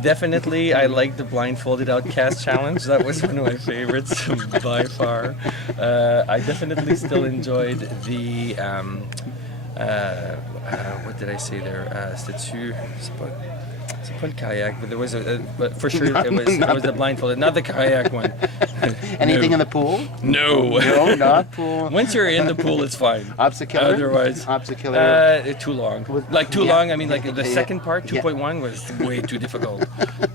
Definitely, I liked the blindfolded Outcast challenge. That was one of my favorites by far. I definitely still enjoyed the what did I say there? Statue. C'est pas le kayak, but there was but for sure it was the blindfolded, not the kayak one. Anything No. in the pool? No. No, not pool. Once you're in the pool, it's fine. Obstacular? Otherwise, Obstacular? too long. Like too Yeah. long. I mean, like the Yeah. second part, Yeah. 2.1 was way too difficult,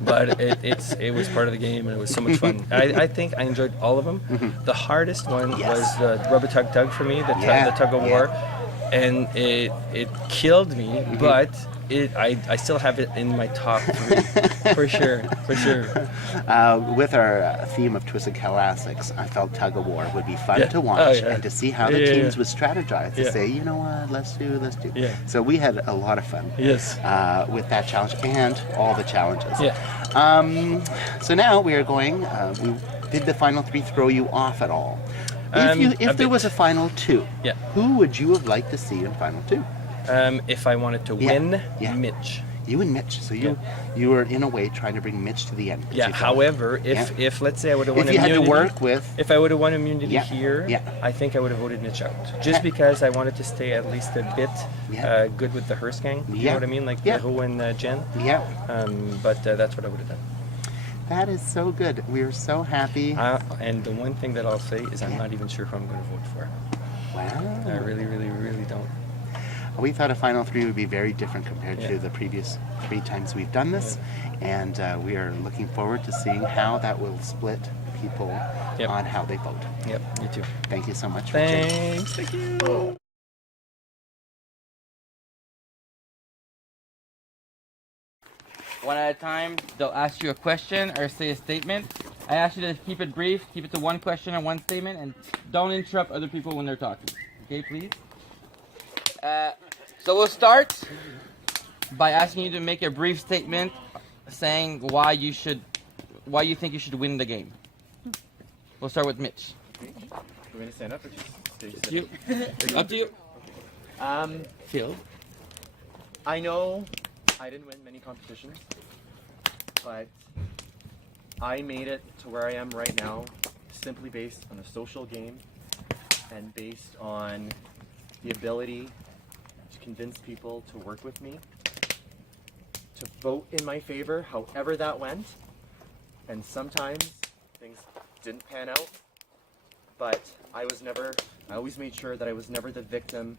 but it was part of the game and it was so much fun. I think I enjoyed all of them. The hardest one was the rubber tug for me, the tug of war, and it killed me, but. I still have it in my top 3 for sure. With our theme of Twisted Classics, I felt Tug of War would be fun Yeah. to watch Oh, yeah. and to see how Yeah, the yeah, teams yeah. would strategize to Yeah. say, you know what, let's do. Yeah. So we had a lot of fun. Yes. With that challenge and all the challenges. Yeah. So now we are going. Did the final 3 throw you off at all? A If there bit. was a final 2, Yeah. who would you have liked to see in final 2? If I wanted to Yeah. win, Yeah. Mitch. You and Mitch. So you were in a way trying to bring Mitch to the end. 'cause Yeah. you felt- However, if let's say I would have won if you had immunity, to work with, if I would have won immunity Yeah, here, yeah. I think I would have voted Mitch out. Just because I wanted to stay at least a bit good with the Hearst gang. You Yeah. know what I mean? Like Yeah. Hero and Jen. Yeah. But that's what I would have done. That is so good. We are so happy. And the one thing that I'll say is I'm not even sure who I'm going to vote for. Wow. I really, really, really don't. We thought a final 3 would be very different compared to Yeah. the previous 3 times we've done this, and we are looking forward to seeing how that will split people on how they vote. Yep, you too. Thank you so much, Richard. Thanks. Thank you. One at a time, they'll ask you a question or say a statement. I ask you to keep it brief, keep it to one question and one statement, and don't interrupt other people when they're talking. Okay, please? So we'll start by asking you to make a brief statement saying why you think you should win the game. We'll start with Mitch. We're gonna stand up or just stay Up to you. sitting? Up to you. Phil, I know I didn't win many competitions, but I made it to where I am right now simply based on a social game and based on the ability to convince people to work with me, to vote in my favor, however that went. And sometimes things didn't pan out, but I always made sure that I was never the victim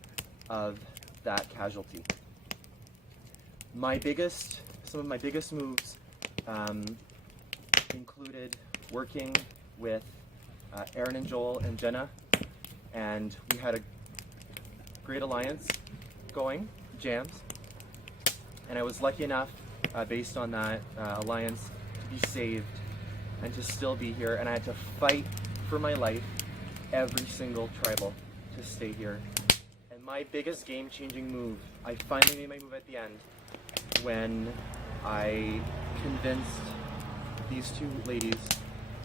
of that casualty. Some of my biggest moves included working with Aaron and Joel and Jenna, and we had a great alliance going, jams, and I was lucky enough, based on that alliance, to be saved and to still be here, and I had to fight for my life every single tribal to stay here. And my biggest game-changing move, I finally made my move at the end when I convinced these 2 ladies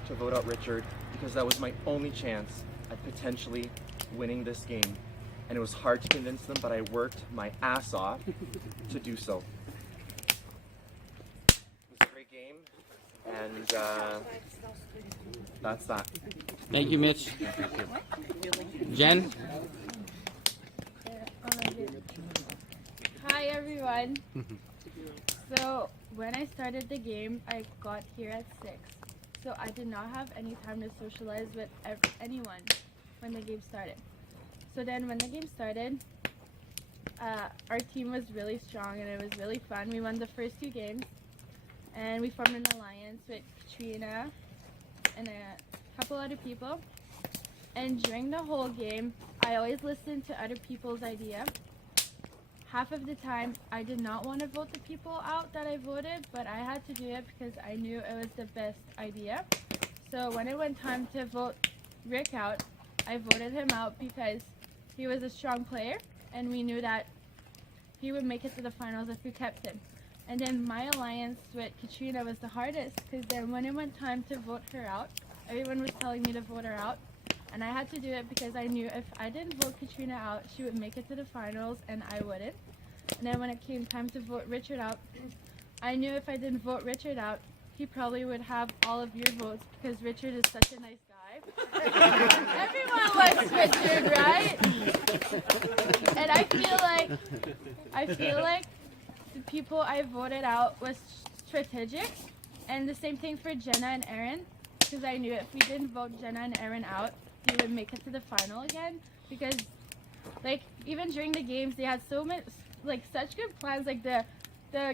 to vote out Richard, because that was my only chance at potentially winning this game. And it was hard to convince them, but I worked my ass off to do so. It was a great game, and that's that. Thank you, Mitch. Jen? Hi everyone. So when I started the game, I got here at 6. So I did not have any time to socialize with anyone when the game started. So then when the game started, our team was really strong and it was really fun. We won the first 2 games and we formed an alliance with Katrina and a couple other people. And during the whole game, I always listened to other people's idea. Half of the time, I did not want to vote the people out that I voted, but I had to do it because I knew it was the best idea. So when it went time to vote Rick out, I voted him out because he was a strong player, and we knew that he would make it to the finals if we kept him. And then my alliance with Katrina was the hardest, because then when it went time to vote her out, everyone was telling me to vote her out. And I had to do it because I knew if I didn't vote Katrina out, she would make it to the finals and I wouldn't. And then when it came time to vote Richard out, I knew if I didn't vote Richard out, he probably would have all of your votes because Richard is such a nice guy. Everyone likes Richard, right? And I feel like people I voted out was strategic, and the same thing for Jenna and Aaron, because I knew if we didn't vote Jenna and Aaron out, they would make it to the final again. Because, like, even during the games, they had so much, like, such good plans. Like the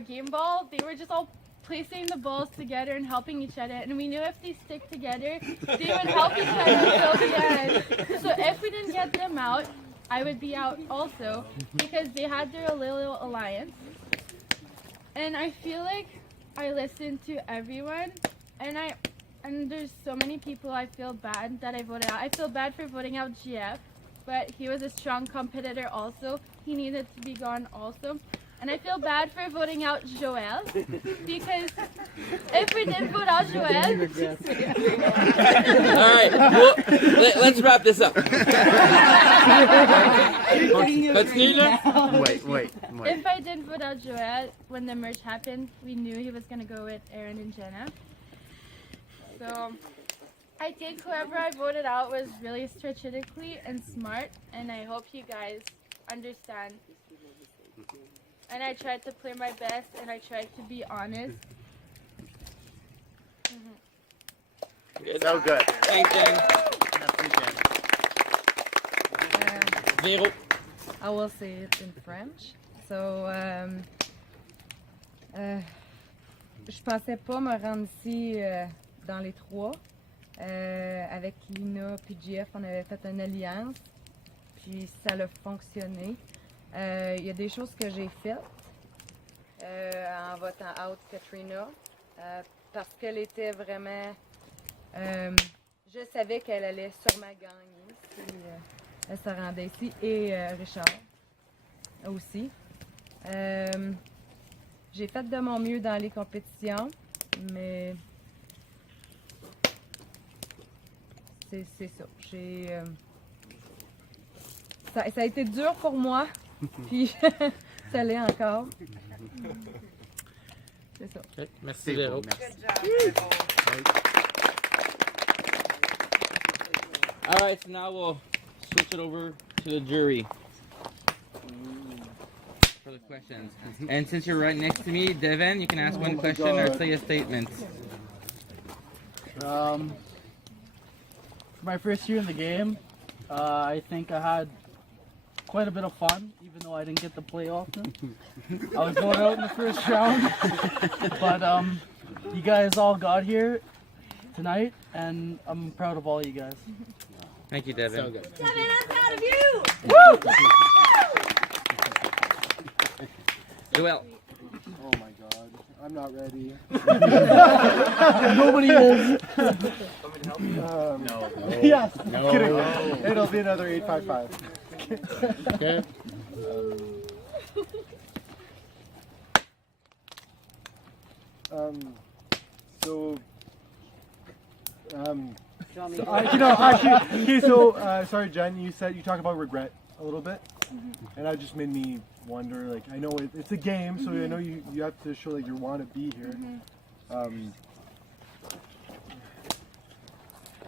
game ball, they were just all placing the balls together and helping each other, and we knew if they stick together, they would help each other until the end. So if we didn't get them out, I would be out also, because they had their little alliance. And I feel like I listened to everyone, and there's so many people I feel bad that I voted out. I feel bad for voting out GF, but he was a strong competitor also. He needed to be gone also. And I feel bad for voting out Joel, because if we didn't vote out Joel... All right, well, let's wrap this up. Let's do that. Wait. If I didn't vote out Joel, when the merge happened, we knew he was going to go with Aaron and Jenna. So I think whoever I voted out was really strategically and smart, and I hope you guys understand. And I tried to play my best, and I tried to be honest. So good. Thanks, Jen. Véro. I will say it in French. So, je pensais pas me rendre ici dans les trois. Avec Lina puis GF, on avait fait une alliance, puis ça a fonctionné. Il y a des choses que j'ai faites en votant out Katrina parce qu'elle était vraiment... je savais qu'elle allait sûrement gagner si elle se rendait ici, et Richard aussi. J'ai fait de mon mieux dans les compétitions, mais c'est ça. Ça a été dur pour moi. Puis ça l'est encore. C'est ça. Okay, merci Véro. All right, so now we'll switch it over to the jury for the questions. And since you're right next to me, Devin, you can ask one question or say a statement. For my first year in the game, I think I had quite a bit of fun, even though I didn't get to play often. I was going out in the first round, but you guys all got here tonight, and I'm proud of all you guys. Thank you, Devin. So good. Devin, I'm proud of you! Woo! Joel. Oh my god, I'm not ready. Nobody is. No. Yes. No. Kidding. It'll be another 855. Okay. Sorry, Jen, you talked about regret a little bit, and that just made me wonder, like, I know it's a game, so I know you have to show like you want to be here. I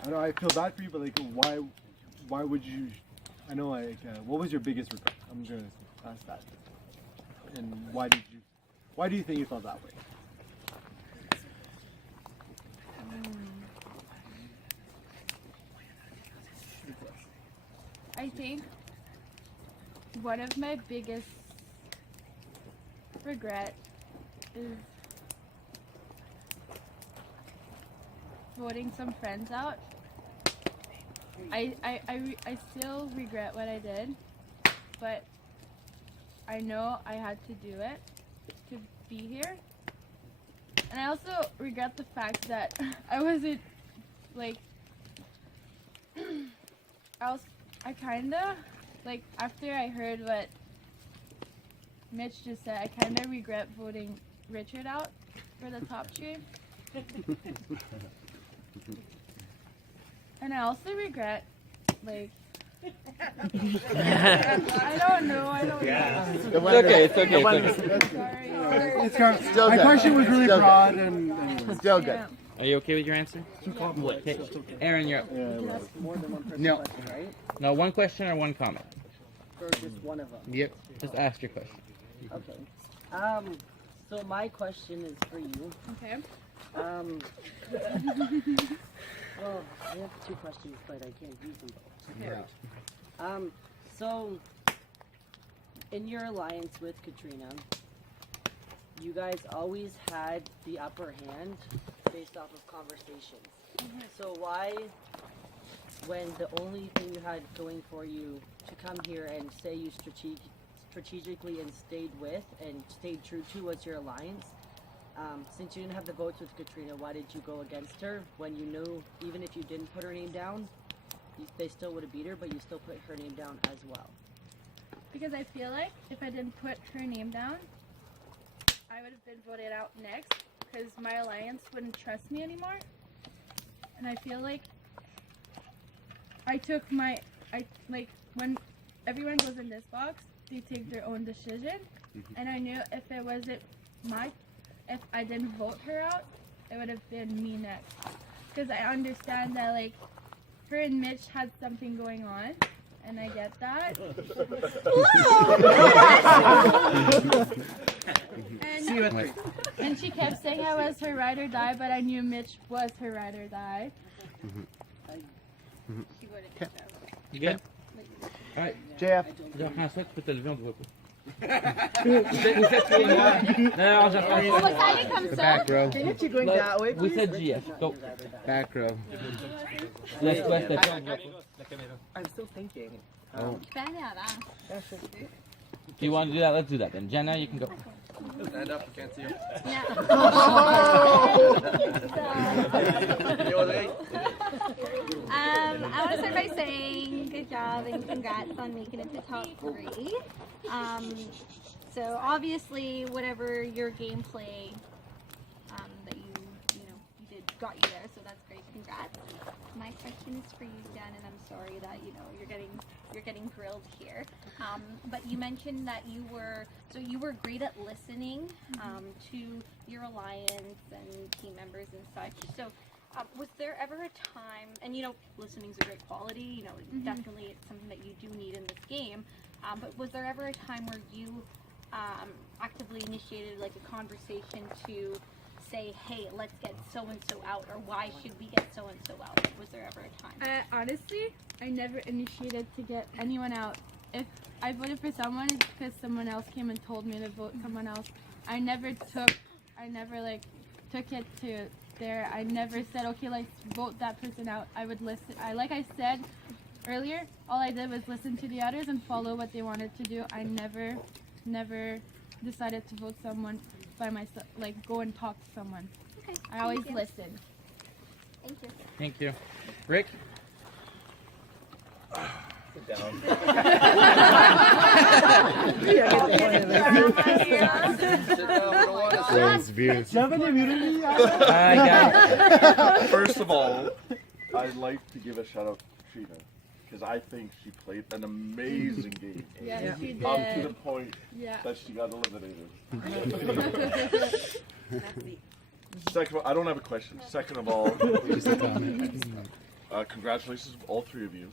know I feel bad for you, but like, why would you? I know, like, what was your biggest regret? I'm just gonna ask that. And why do you think you felt that way? I think one of my biggest regret is voting some friends out. I still regret what I did, but I know I had to do it to be here. And I also regret the fact that I wasn't, like, I kinda, like, after I heard what Mitch just said, I kinda regret voting Richard out for the top three. And I also regret, like, I don't know. It's okay. Sorry. My question was really broad and still good. Are you okay with your answer? Okay. Aaron, you're up. No. No, one question or one comment? Or just one of them? Yep. Just ask your question. Okay. So my question is for you. Okay. Well, I have 2 questions, but I can't use them both. Okay. So in your alliance with Katrina, you guys always had the upper hand based off of conversations. So why, when the only thing you had going for you to come here and say you strategically and stayed with and stayed true to was your alliance, since you didn't have the votes with Katrina, why did you go against her when you knew even if you didn't put her name down, they still would have beat her, but you still put her name down as well? Because I feel like if I didn't put her name down, I would have been voted out next because my alliance wouldn't trust me anymore. And I feel like I took when everyone goes in this box, they take their own decision. And I knew if it wasn't if I didn't vote her out, it would have been me next. Because I understand that like her and Mitch had something going on, and I get that. And she kept saying I was her ride or die, but I knew Mitch was her ride or die. You good? Alright. JF. Jean-François, tu peux te lever, on te voit pas. Vous êtes qui, moi? Non, Jean-François. On va aller comme ça. Back row. Can't you going that way, Vous please? êtes GF. Go. Back row. Laisse-toi stepper, on voit pas. I'm still thinking. Oh. Tu peux aller avant. If you want to do that, let's do that then. Jenna, you can go. Stand up, we can't see you. I want to start by saying good job and congrats on making it to top 3. So obviously, whatever your gameplay that you did got you there. So that's great. Congrats. My question is for you, Jen, and I'm sorry that you're getting grilled here. But you mentioned that you were great at listening to your alliance and team members and such. So was there ever a time, and listening's a great quality, definitely it's something that you do need in this game, but was there ever a time where you actively initiated like a conversation to say, hey, let's get so-and-so out, or why should we get so-and-so out? Was there ever a time? Honestly, I never initiated to get anyone out. If I voted for someone, it's because someone else came and told me to vote someone else. I never took it to there. I never said, okay, let's vote that person out. I would listen. Like I said earlier, all I did was listen to the others and follow what they wanted to do. I never decided to vote someone by myself, like go and talk to someone. Okay. I always listen. Thank you. Thank you. Rick? Sit down. First of all, I'd like to give a shout out to Trina, because I think she played an amazing game. Yes, she Up did. to the point that she got eliminated. Second of all, I don't have a question. Second of all, congratulations to all 3 of you.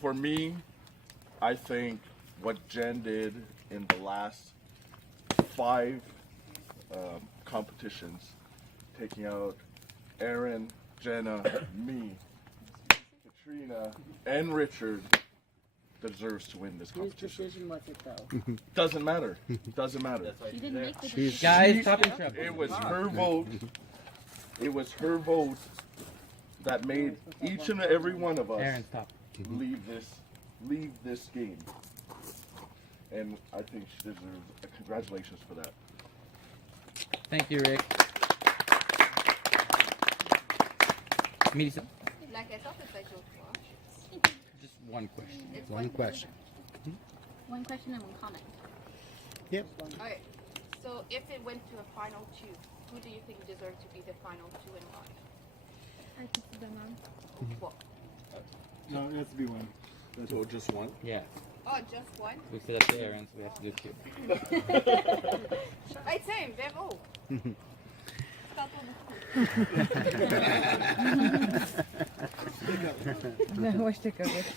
For me, I think what Jen did in the last 5 competitions, taking out Aaron, Jenna, me, Katrina, and Richard, deserves to win this Whose competition. decision was it though? Doesn't matter. Doesn't matter. You didn't make the decision. Guys, stop interrupting. It was her vote. It was her vote that made each and every one of us Aaron, stop. leave this game. And I think she deserves a congratulations for that. Thank you, Rick. Melissa? La question peut être pour toi. Just one question. It's One question. One question and one comment. Yep. Okay. So if it went to a final 2, who do you think deserved to be the final 2 and why? What? No, it has to be one. So just one? Yeah. Oh, just one? We set up the Aaron, so we have to do 2. Right, same, Véro. Moi, je te corrige.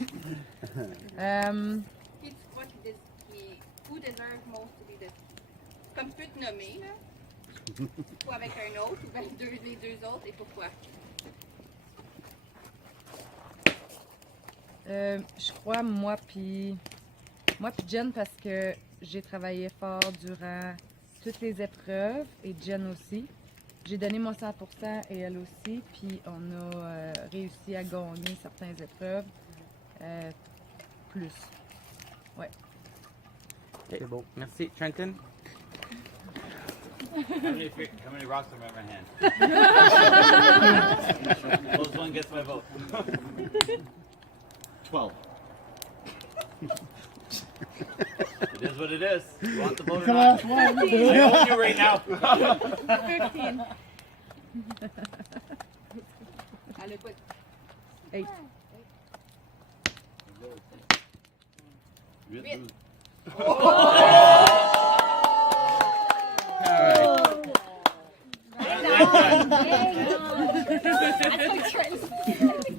Who deserves most to be the Comme tu peux te nommer, là. Ou avec un autre, ou avec les deux autres, et pourquoi? Je crois moi puis Jen, parce que j'ai travaillé fort durant toutes les épreuves, et Jen aussi. J'ai donné mon 100% et elle aussi, puis on a réussi à gagner certaines épreuves plus. Ouais. C'est beau. Merci. Trenton? How many rocks am I in my hand? Close one gets my vote. 12. It is what it is. You want the vote or Come not? on, I own you right now. 13. Allez, put. 8. 8.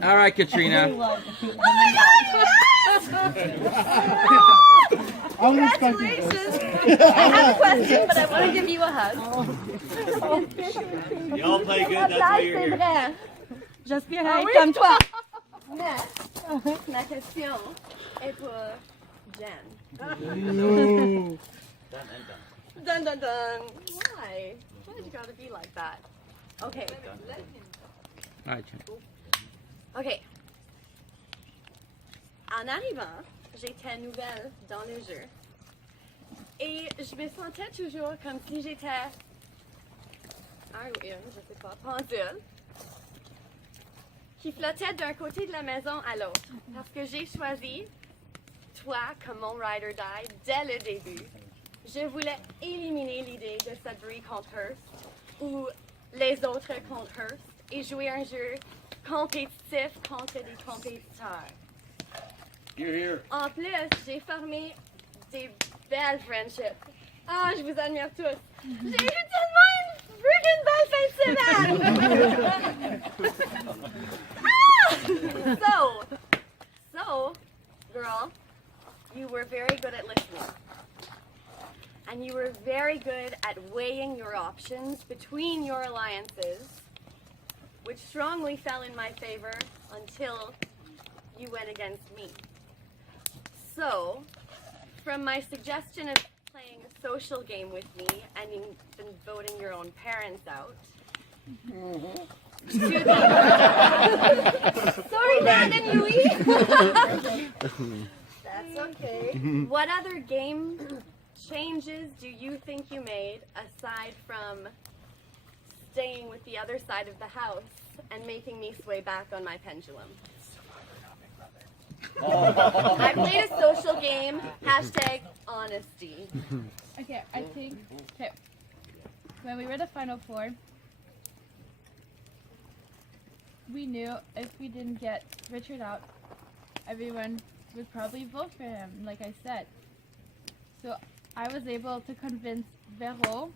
All right, Katrina. Congratulations! I have a question, but I want to give you a hug. Y'all play good, that's why you're here. J'aspirais comme toi. Mais, ma question est pour Jen. Dun dun dun. Why? Why did you gotta be like that? Okay. All right, Jen. Ok. En arrivant, j'étais nouvelle dans le jeu. Et je me sentais toujours comme si j'étais un ou une, je sais pas, pendule, qui flottait d'un côté de la maison à l'autre. Parce que j'ai choisi toi comme mon ride or die dès le début. Je voulais éliminer l'idée de Sudbury contre Hearst ou les autres contre Hearst et jouer un jeu compétitif contre des compétiteurs. You're here. En plus, j'ai formé des belles friendships. Ah, je vous admire tous. J'ai eu tellement une freaking belle fin de semaine. So, girl, you were very good at listening. And you were very good at weighing your options between your alliances, which strongly fell in my favor until you went against me. So, from my suggestion of playing a social game with me and then voting your own parents out, sorry, Dad and Louis. That's okay. What other game changes do you think you made aside from staying with the other side of the house and making me sway back on my pendulum? I played a social game, #honesty. Okay, I think, when we were the Final Four, we knew if we didn't get Richard out, everyone would probably vote for him, like I said. So I was able to convince Vero,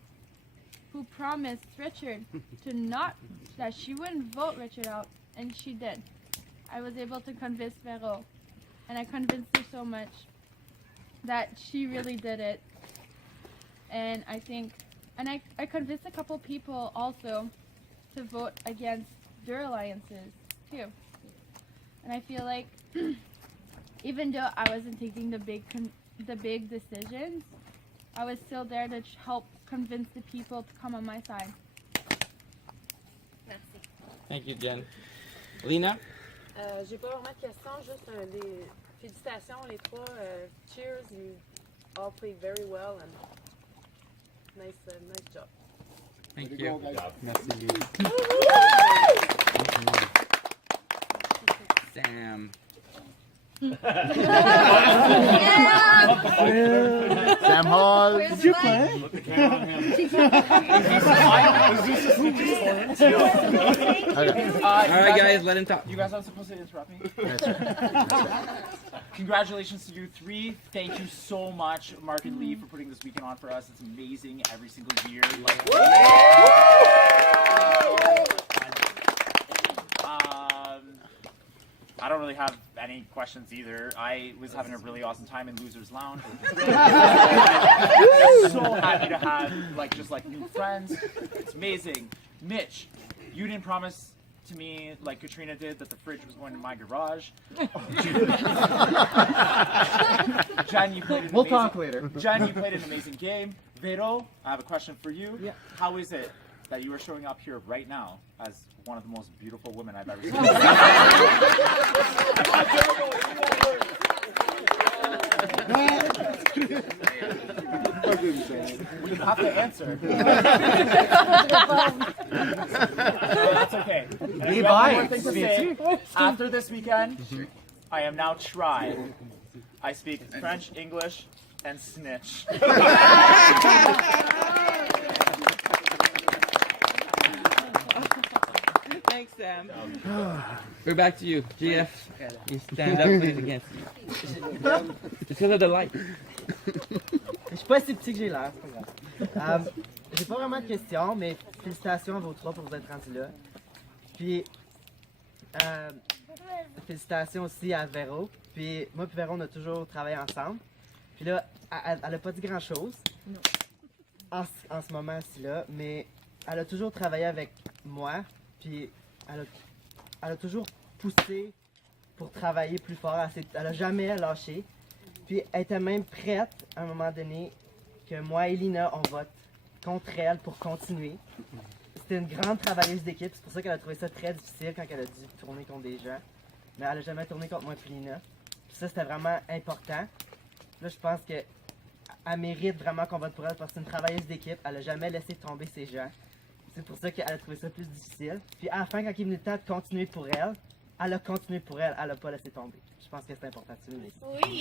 who promised Richard that she wouldn't vote Richard out, and she did. I was able to convince Vero, and I convinced her so much that she really did it. And I think, and I convinced a couple people also to vote against their alliances too. And I feel like even though I wasn't taking the big decisions, I was still there to help convince the people to come on my side. Merci. Thank you, Jen. Lena? J'ai pas vraiment de questions, juste des félicitations les trois. Cheers, you all played very well and nice job. Thank you. Merci. Sam. Sam Hall. Did you play? Look the camera on him. All right, guys, let him talk. You guys aren't supposed to interrupt me. That's right. Congratulations to you three. Thank you so much, Mark and Lee, for putting this weekend on for us. It's amazing every single year. I don't really have any questions either. I was having a really awesome time in Losers Lounge. I'm so happy to have just new friends. It's amazing. Mitch, you didn't promise to me, like Katrina did, that the fridge was going to my garage. Jen, you played an We'll talk later. Jen, you played an amazing game. Vero, I have a question for you. Yeah. How is it that you are showing up here right now as one of the most beautiful women I've ever seen? You have to answer. That's okay. And if you have one more thing to say, after this weekend, I am now tri. I speak French, English, and snitch. Thanks, Sam. We're back to you, GF. You stand up, please, against me. It's because of the light. Je suis pas si petit que j'ai l'air, c'est pas grave. J'ai pas vraiment de questions, mais félicitations à vous trois pour vous être rendus là. Puis, félicitations aussi à Véro. Puis, moi et Véro, on a toujours travaillé ensemble. Puis là, elle a pas dit grand-chose en ce moment-ci là, mais elle a toujours travaillé avec moi. Puis, elle a toujours poussé pour travailler plus fort. Elle a jamais lâché. Puis elle était même prête, à un moment donné, que moi et Lina, on vote contre elle pour continuer. C'était une grande travailleuse d'équipe, c'est pour ça qu'elle a trouvé ça très difficile quand elle a dû tourner contre des gens. Mais elle a jamais tourné contre moi et Lina. Puis ça, c'était vraiment important. Là, je pense qu'elle mérite vraiment qu'on vote pour elle parce que c'est une travailleuse d'équipe. Elle a jamais laissé tomber ses gens. C'est pour ça qu'elle a trouvé ça plus difficile. Puis à la fin, quand il est venu le temps de continuer pour elle, elle a continué pour elle. Elle a pas laissé tomber. Je pense que c'est important de souligner. Oui.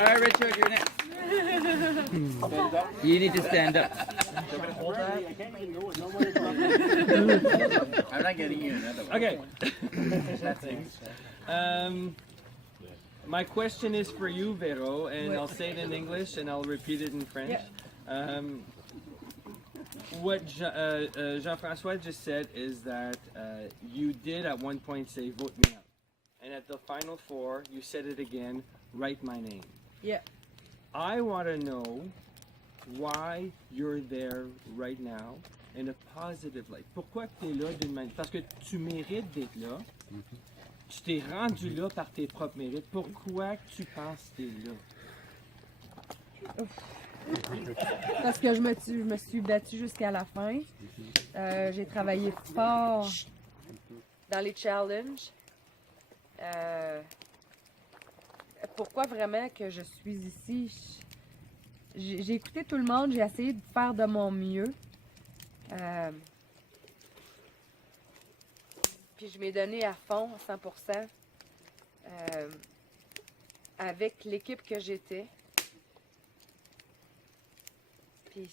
All right, Richard, you're next. You need to stand up. I'm not getting you another one. Okay. My question is for you, Vero, and I'll say it in English and I'll repeat it in French. What Jean-François just said is that you did at one point say, vote me out. And at the final four, you said it again, write my name. Yeah. I want to know why you're there right now in a positive light. Pourquoi tu es là d'une manière... Parce que tu mérites d'être là. Tu t'es rendu là par tes propres mérites. Pourquoi tu penses que tu es là? Parce que je me suis battue jusqu'à la fin. J'ai travaillé fort dans les challenges. Pourquoi vraiment que je suis ici? J'ai écouté tout le monde, j'ai essayé de faire de mon mieux. Puis je m'ai donné à fond, 100%, avec l'équipe que j'étais. Puis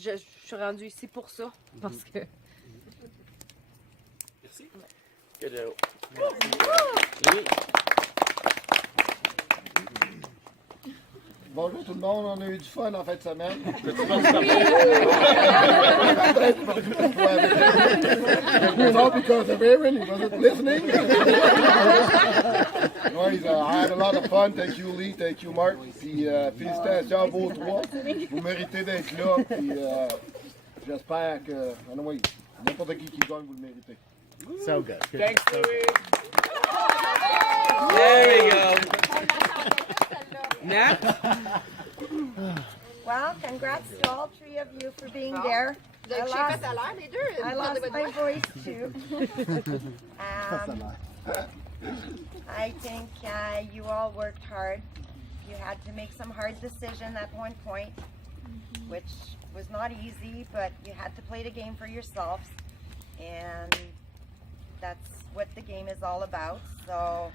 je suis rendue ici pour ça, parce que... Merci. Good job. Bonjour tout le monde, on a eu du fun en fin de semaine. Not because of Aaron, he wasn't listening. Anyways, I had a lot of fun. Thank you, Lee. Thank you, Mark. Puis félicitations à vous trois. Vous méritez d'être là. Puis j'espère que, anyway, n'importe qui gagne, vous le méritez. So good. Thanks, Louis. There we go. Nat? Well, congrats to all three of you for being there. I lost my voice too. I think you all worked hard. You had to make some hard decisions at one point, which was not easy, but you had to play the game for yourselves, and that's what the game is all about. So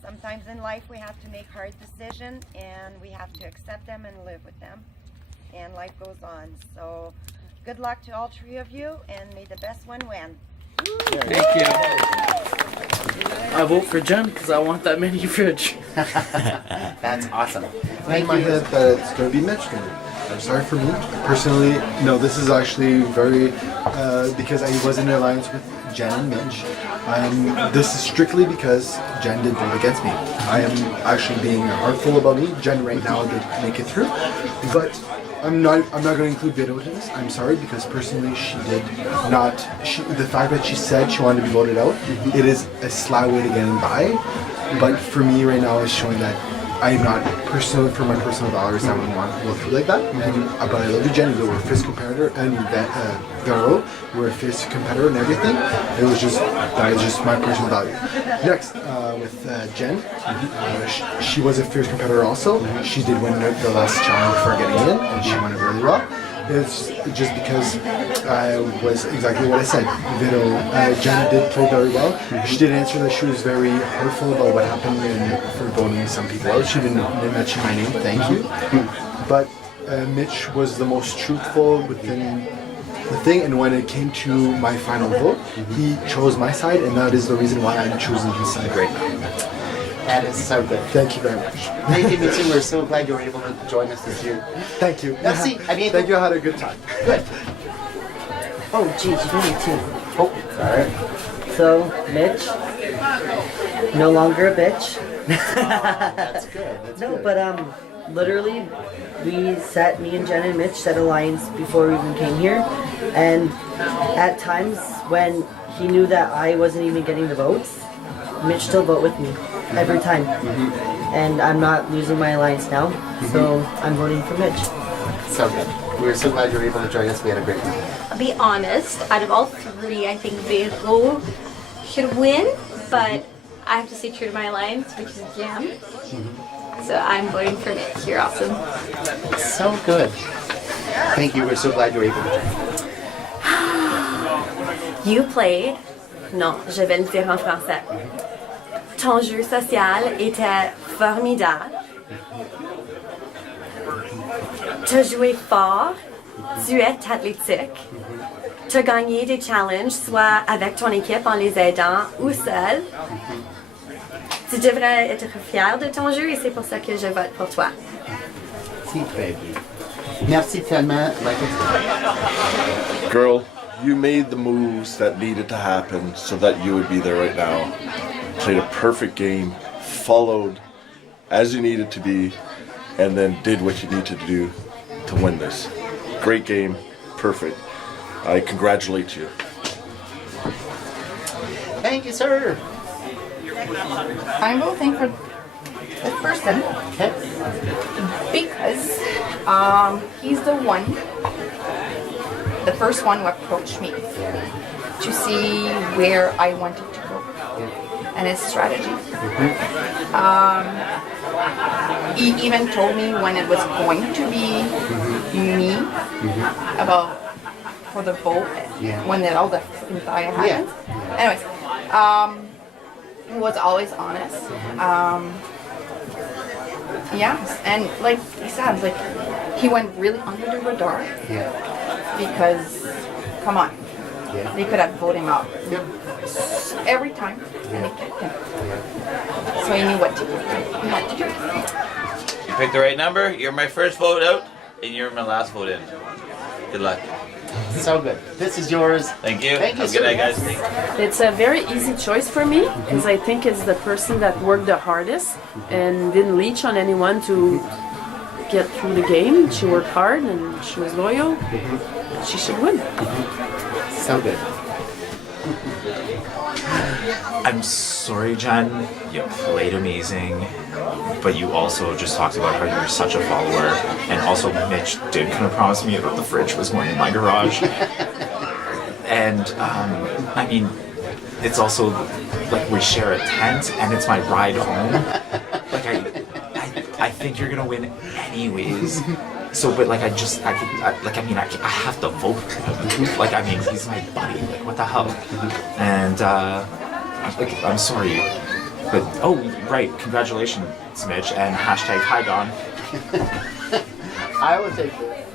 sometimes in life we have to make hard decisions, and we have to accept them and live with them, and life goes on. So good luck to all three of you, and may the best one win. Thank you. I vote for Jen because I want that mini fridge. That's awesome. In my head that it's going to be Mitch. I'm sorry for me. Personally, no, this is actually very, because I was in an alliance with Jen and Mitch. This is strictly because Jen did vote against me. I am actually being heartful about me. Jen right now did make it through, but I'm not going to include Vito in this. I'm sorry, because personally she did not. The fact that she said she wanted to be voted out, it is a sly way to getting by. But for me right now, it's showing that I'm not personally, for my personal values, I wouldn't want to go through like that. But I love you, Jen. You were a fierce competitor, and Vero, you were a fierce competitor and everything. That was just my personal value. Next, with Jen, she was a fierce competitor also. She did win the last challenge before getting in, and she won it really well. It's just because I was exactly what I said. Jen did play very well. She did answer that she was very hurtful about what happened for voting some people out. She didn't mention my name, thank you. But Mitch was the most truthful within the thing, and when it came to my final vote, he chose my side, and that is the reason why I'm choosing his side right now. That is so good. Thank you very much. Thank you, Mitsu. We're so glad you were able to join us this year. Thank you. Merci. Thank you. I had a good time. Good. Oh, geez, you need two. Oh, alright. So, Mitch, no longer a bitch. That's good. That's No, good. but literally, me and Jen and Mitch set alliance before we even came here, and at times when he knew that I wasn't even getting the votes, Mitch still vote with me every time, and I'm not losing my alliance now, so I'm voting for Mitch. So good. We're so glad you were able to join us. We had a great time. I'll be honest, out of all three, I think Vero should win, but I have to stay true to my alliance, which is Jam. So I'm voting for Mitch. You're awesome. So good. Thank you. We're so glad you were able to join us. You played. Non, je vais le dire en français. Ton jeu social était formidable. Tu as joué fort. Tu es athlétique. Tu as gagné des challenges, soit avec ton équipe en les aidant ou seul. Tu devrais être fier de ton jeu et c'est pour ça que je vote pour toi. C'est très bien. Merci tellement. Girl, you made the moves that needed to happen so that you would be there right now. Played a perfect game, followed as you needed to be, and then did what you need to do to win this. Great game, perfect. I congratulate you. Thank you, sir. I'm voting for this person because he's the first one who approached me to see where I wanted to go and his strategy. He even told me when it was going to be me about for the vote when it all the entire happened. Anyways, he was always honest. Yes, and like he said, like he went really under the radar. Because, come on, they could have voted him out every time, and they kept him. So he knew what to do. He had to do it. You picked the right number. You're my first vote out, and you're my last vote in. Good luck. So good. This is yours. Thank you. Thank you, Have a good night, guys. It's a very easy choice for me because I think it's the person that worked the hardest and didn't leech on anyone to get through the game. She worked hard and she was loyal. She should win. So good. I'm sorry, Jen. You played amazing, but you also just talked about how you were such a follower, and also Mitch did kind of promise me that the fridge was going in my garage. And I mean, it's also like we share a tent, and it's my ride home. Like I think you're gonna win anyways. So, but like I have to vote for him. Like I mean, he's my buddy. Like what the hell? And like I'm sorry, but oh right, congratulations, Mitch, and hashtag hi Don. I will take it.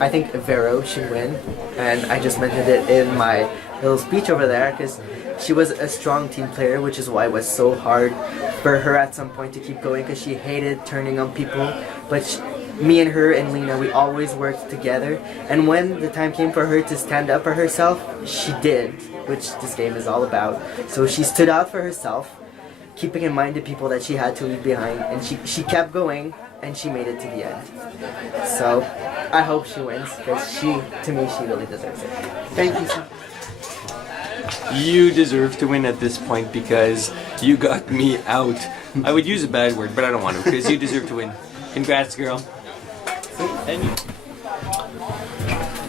I think Vero should win, and I just mentioned it in my little speech over there because she was a strong team player, which is why it was so hard for her at some point to keep going because she hated turning on people. But me and her and Lena, we always worked together. And when the time came for her to stand up for herself, she did, which this game is all about. So she stood out for herself, keeping in mind the people that she had to leave behind, and she kept going, and she made it to the end. So I hope she wins, because to me, she really deserves it. Thank you so much. You deserve to win at this point because you got me out. I would use a bad word, but I don't want to because you deserve to win. Congrats, girl. And you.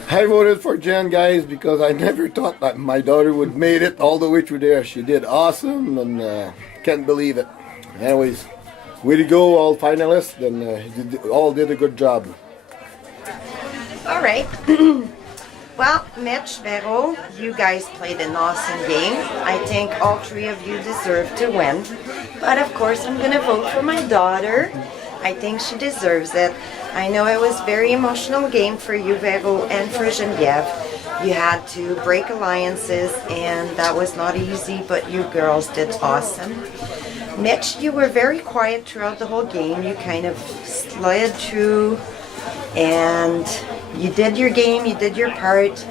I voted for Jen, guys, because I never thought that my daughter would made it all the way through there. She did awesome, and can't believe it. Anyways, way to go, all finalists, and all did a good job. All right. Well, Mitch, Vero, you guys played an awesome game. I think all three of you deserve to win. But of course, I'm going to vote for my daughter. I think she deserves it. I know it was a very emotional game for you, Vero, and for Geneviève. You had to break alliances, and that was not easy, but you girls did awesome. Mitch, you were very quiet throughout the whole game. You kind of slid through, and you did your game, you did your part.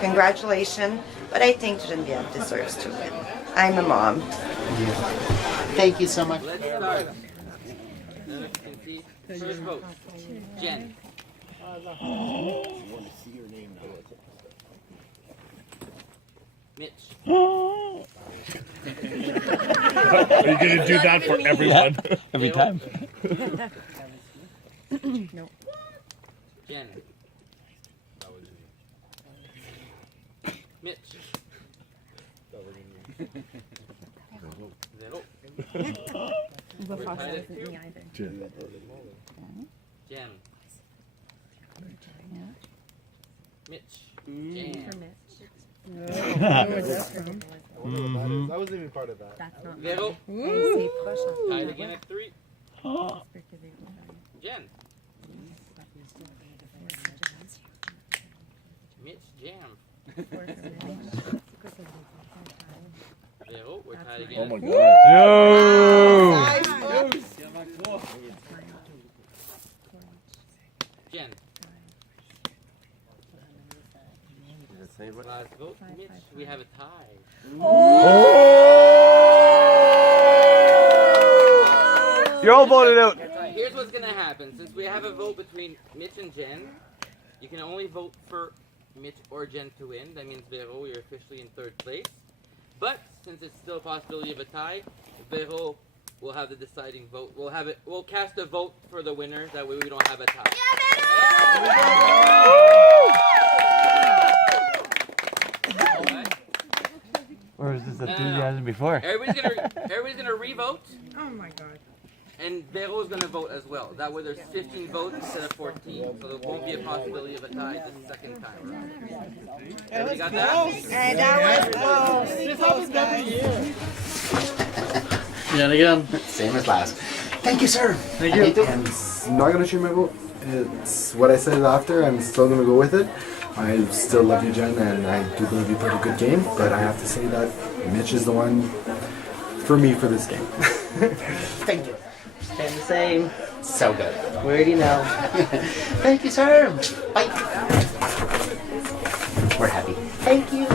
Congratulations. But I think Geneviève deserves to win. I'm a mom. Thank you so much. Let's start. First vote. Jen. Mitch. Are you gonna do that for everyone? Every time. No. Jen. Mitch. Zero. We're tied at 2. Jen. Mitch. Jan. I wasn't even part of that. That's not Zero. Tied again at 3. Jen. Mitch Jam. Zero. We're tied again. Oh my God. Jen. Last vote, Mitch. We have a tie. You're all voted out. Here's what's gonna happen. Since we have a vote between Mitch and Jen, you can only vote for Mitch or Jen to win. That means Vero, you're officially in 3rd place. But since it's still a possibility of a tie, Vero will have the deciding vote. We'll cast a vote for the winner. That way we don't have a tie. Or is this enthusiasm before? Everybody's gonna re-vote. Oh my God. And Vero's gonna vote as well. That way there's 15 votes instead of 14. So there won't be a possibility of a tie the second time around. Everybody got that? And that was close. This happens every year. Yeah, again. Same as last. Thank you, sir. Thank you. I'm not gonna change my vote. It's what I said after. I'm still gonna go with it. I still love you, Jen, and I do believe you played a good game. But I have to say that Mitch is the one for me for this game. Thank you. Staying the same. So good. We already know. Thank you, sir. Bye. We're happy. Thank you.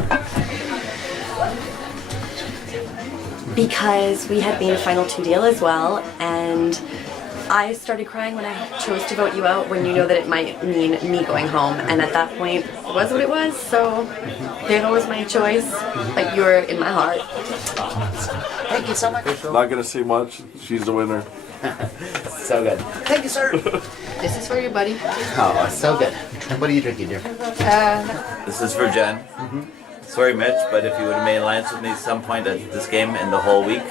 Because we had made a final 2 deal as well, and I started crying when I chose to vote you out when you know that it might mean me going home, and at that point it was what it was, so Vero was my choice, but you were in my heart. Thank you so much. Not gonna say much. She's the winner. So good. Thank you, sir. This is for you, buddy. Oh, so good. What are you drinking, dear? This is for Jen. Sorry, Mitch, but if you would have made alliance with me at some point at this game in the whole week,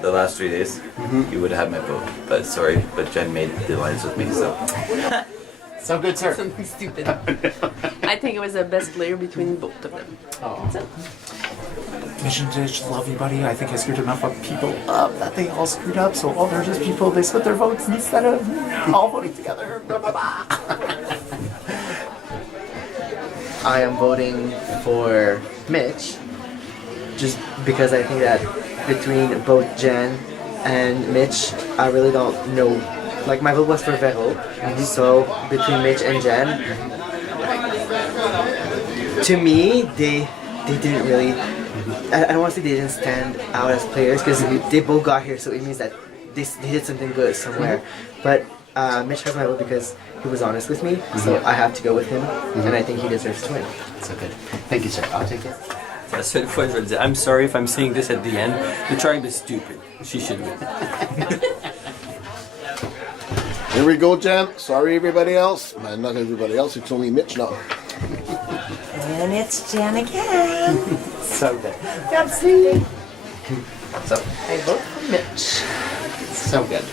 the last 3 days, you would have had my vote. But sorry, but Jen made the alliance with me, so. So good, sir. Something stupid. I think it was the best player between both of them. Oh. So. Mission Dish, love you, buddy. I think I screwed enough of people up that they all screwed up, so all they're just people, they split their votes instead of all voting together. Blah, blah, blah. I am voting for Mitch, just because I think that between both Jen and Mitch, I really don't know like my vote was for Vero. So between Mitch and Jen, to me, they didn't really. I don't want to say they didn't stand out as players because they both got here, so it means that they did something good somewhere. But Mitch has my vote because he was honest with me, so I have to go with him, and I think he deserves to win. So good. Thank you, sir. I'll take it. C'est la seule fois que je vais le dire. I'm sorry if I'm saying this at the end. You're trying to be stupid. She should win. Here we go, Jen. Sorry, everybody else. Man, not everybody else. It's only Mitch now. And it's Jen again. So good. Absolutely. So I vote for Mitch. So good.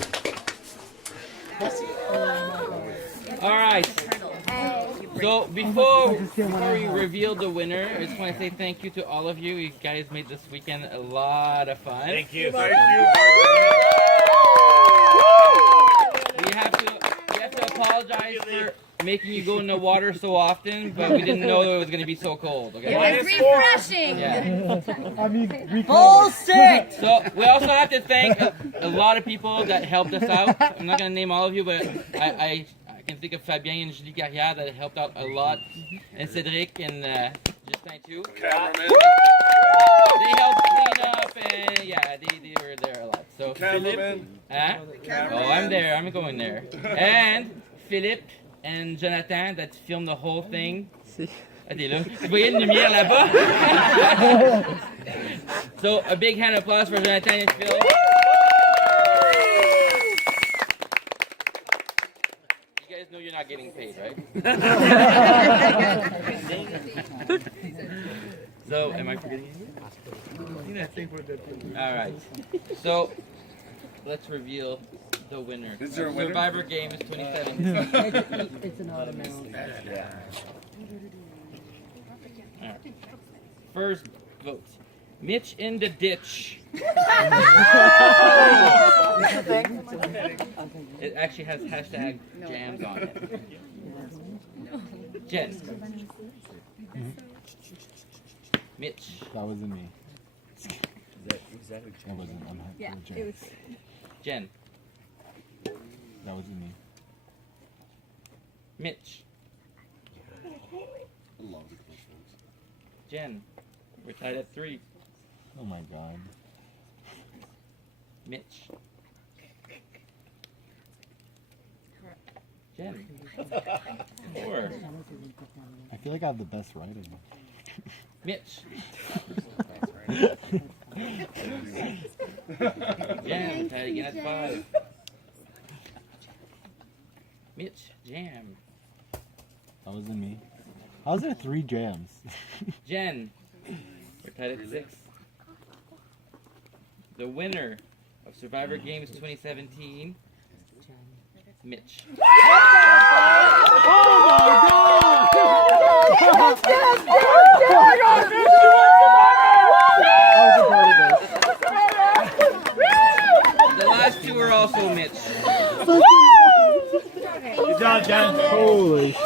All right. So before we reveal the winner, I just want to say thank you to all of you. You guys made this weekend a lot of fun. Thank you. We have to apologize for making you go in the water so often, but we didn't know it was going to be so cold. Okay. It was refreshing. Yeah. Bullshit! So we also have to thank a lot of people that helped us out. I'm not going to name all of you, but I can think of Fabien and Julie Carrière that helped out a lot, and Cedric and Justin too. They helped clean up, and yeah, they were there a lot. So Philippe, oh, I'm there. I'm going there. And Philippe and Jonathan that filmed the whole thing. Ah, t'es là. Tu voyais une lumière là-bas? So a big hand of applause for Jonathan and Phil. You guys know you're not getting paid, right? So, am I forgetting anything? I think we're good. All right. So, let's reveal the winner. Is there a winner? Survivor Games 2017. It's an odd amount. Yeah. All right. First vote. Mitch in the ditch. It actually has hashtag jams on it. Jen. Mitch. That wasn't me. That wasn't. I'm happy Yeah, with Jen. it was. Jen. That wasn't me. Mitch. Jen. We're tied at 3. Oh my god. Mitch. Jen. 4. I feel like I have the best writing. Mitch. Jam, tied again at 5. Mitch, Jam. That wasn't me. How's there 3 jams? Jen. We're tied at 6. The winner of Survivor Games 2017, Mitch. Oh my god! The last 2 are also Mitch. Good job, Jen. Holy shit.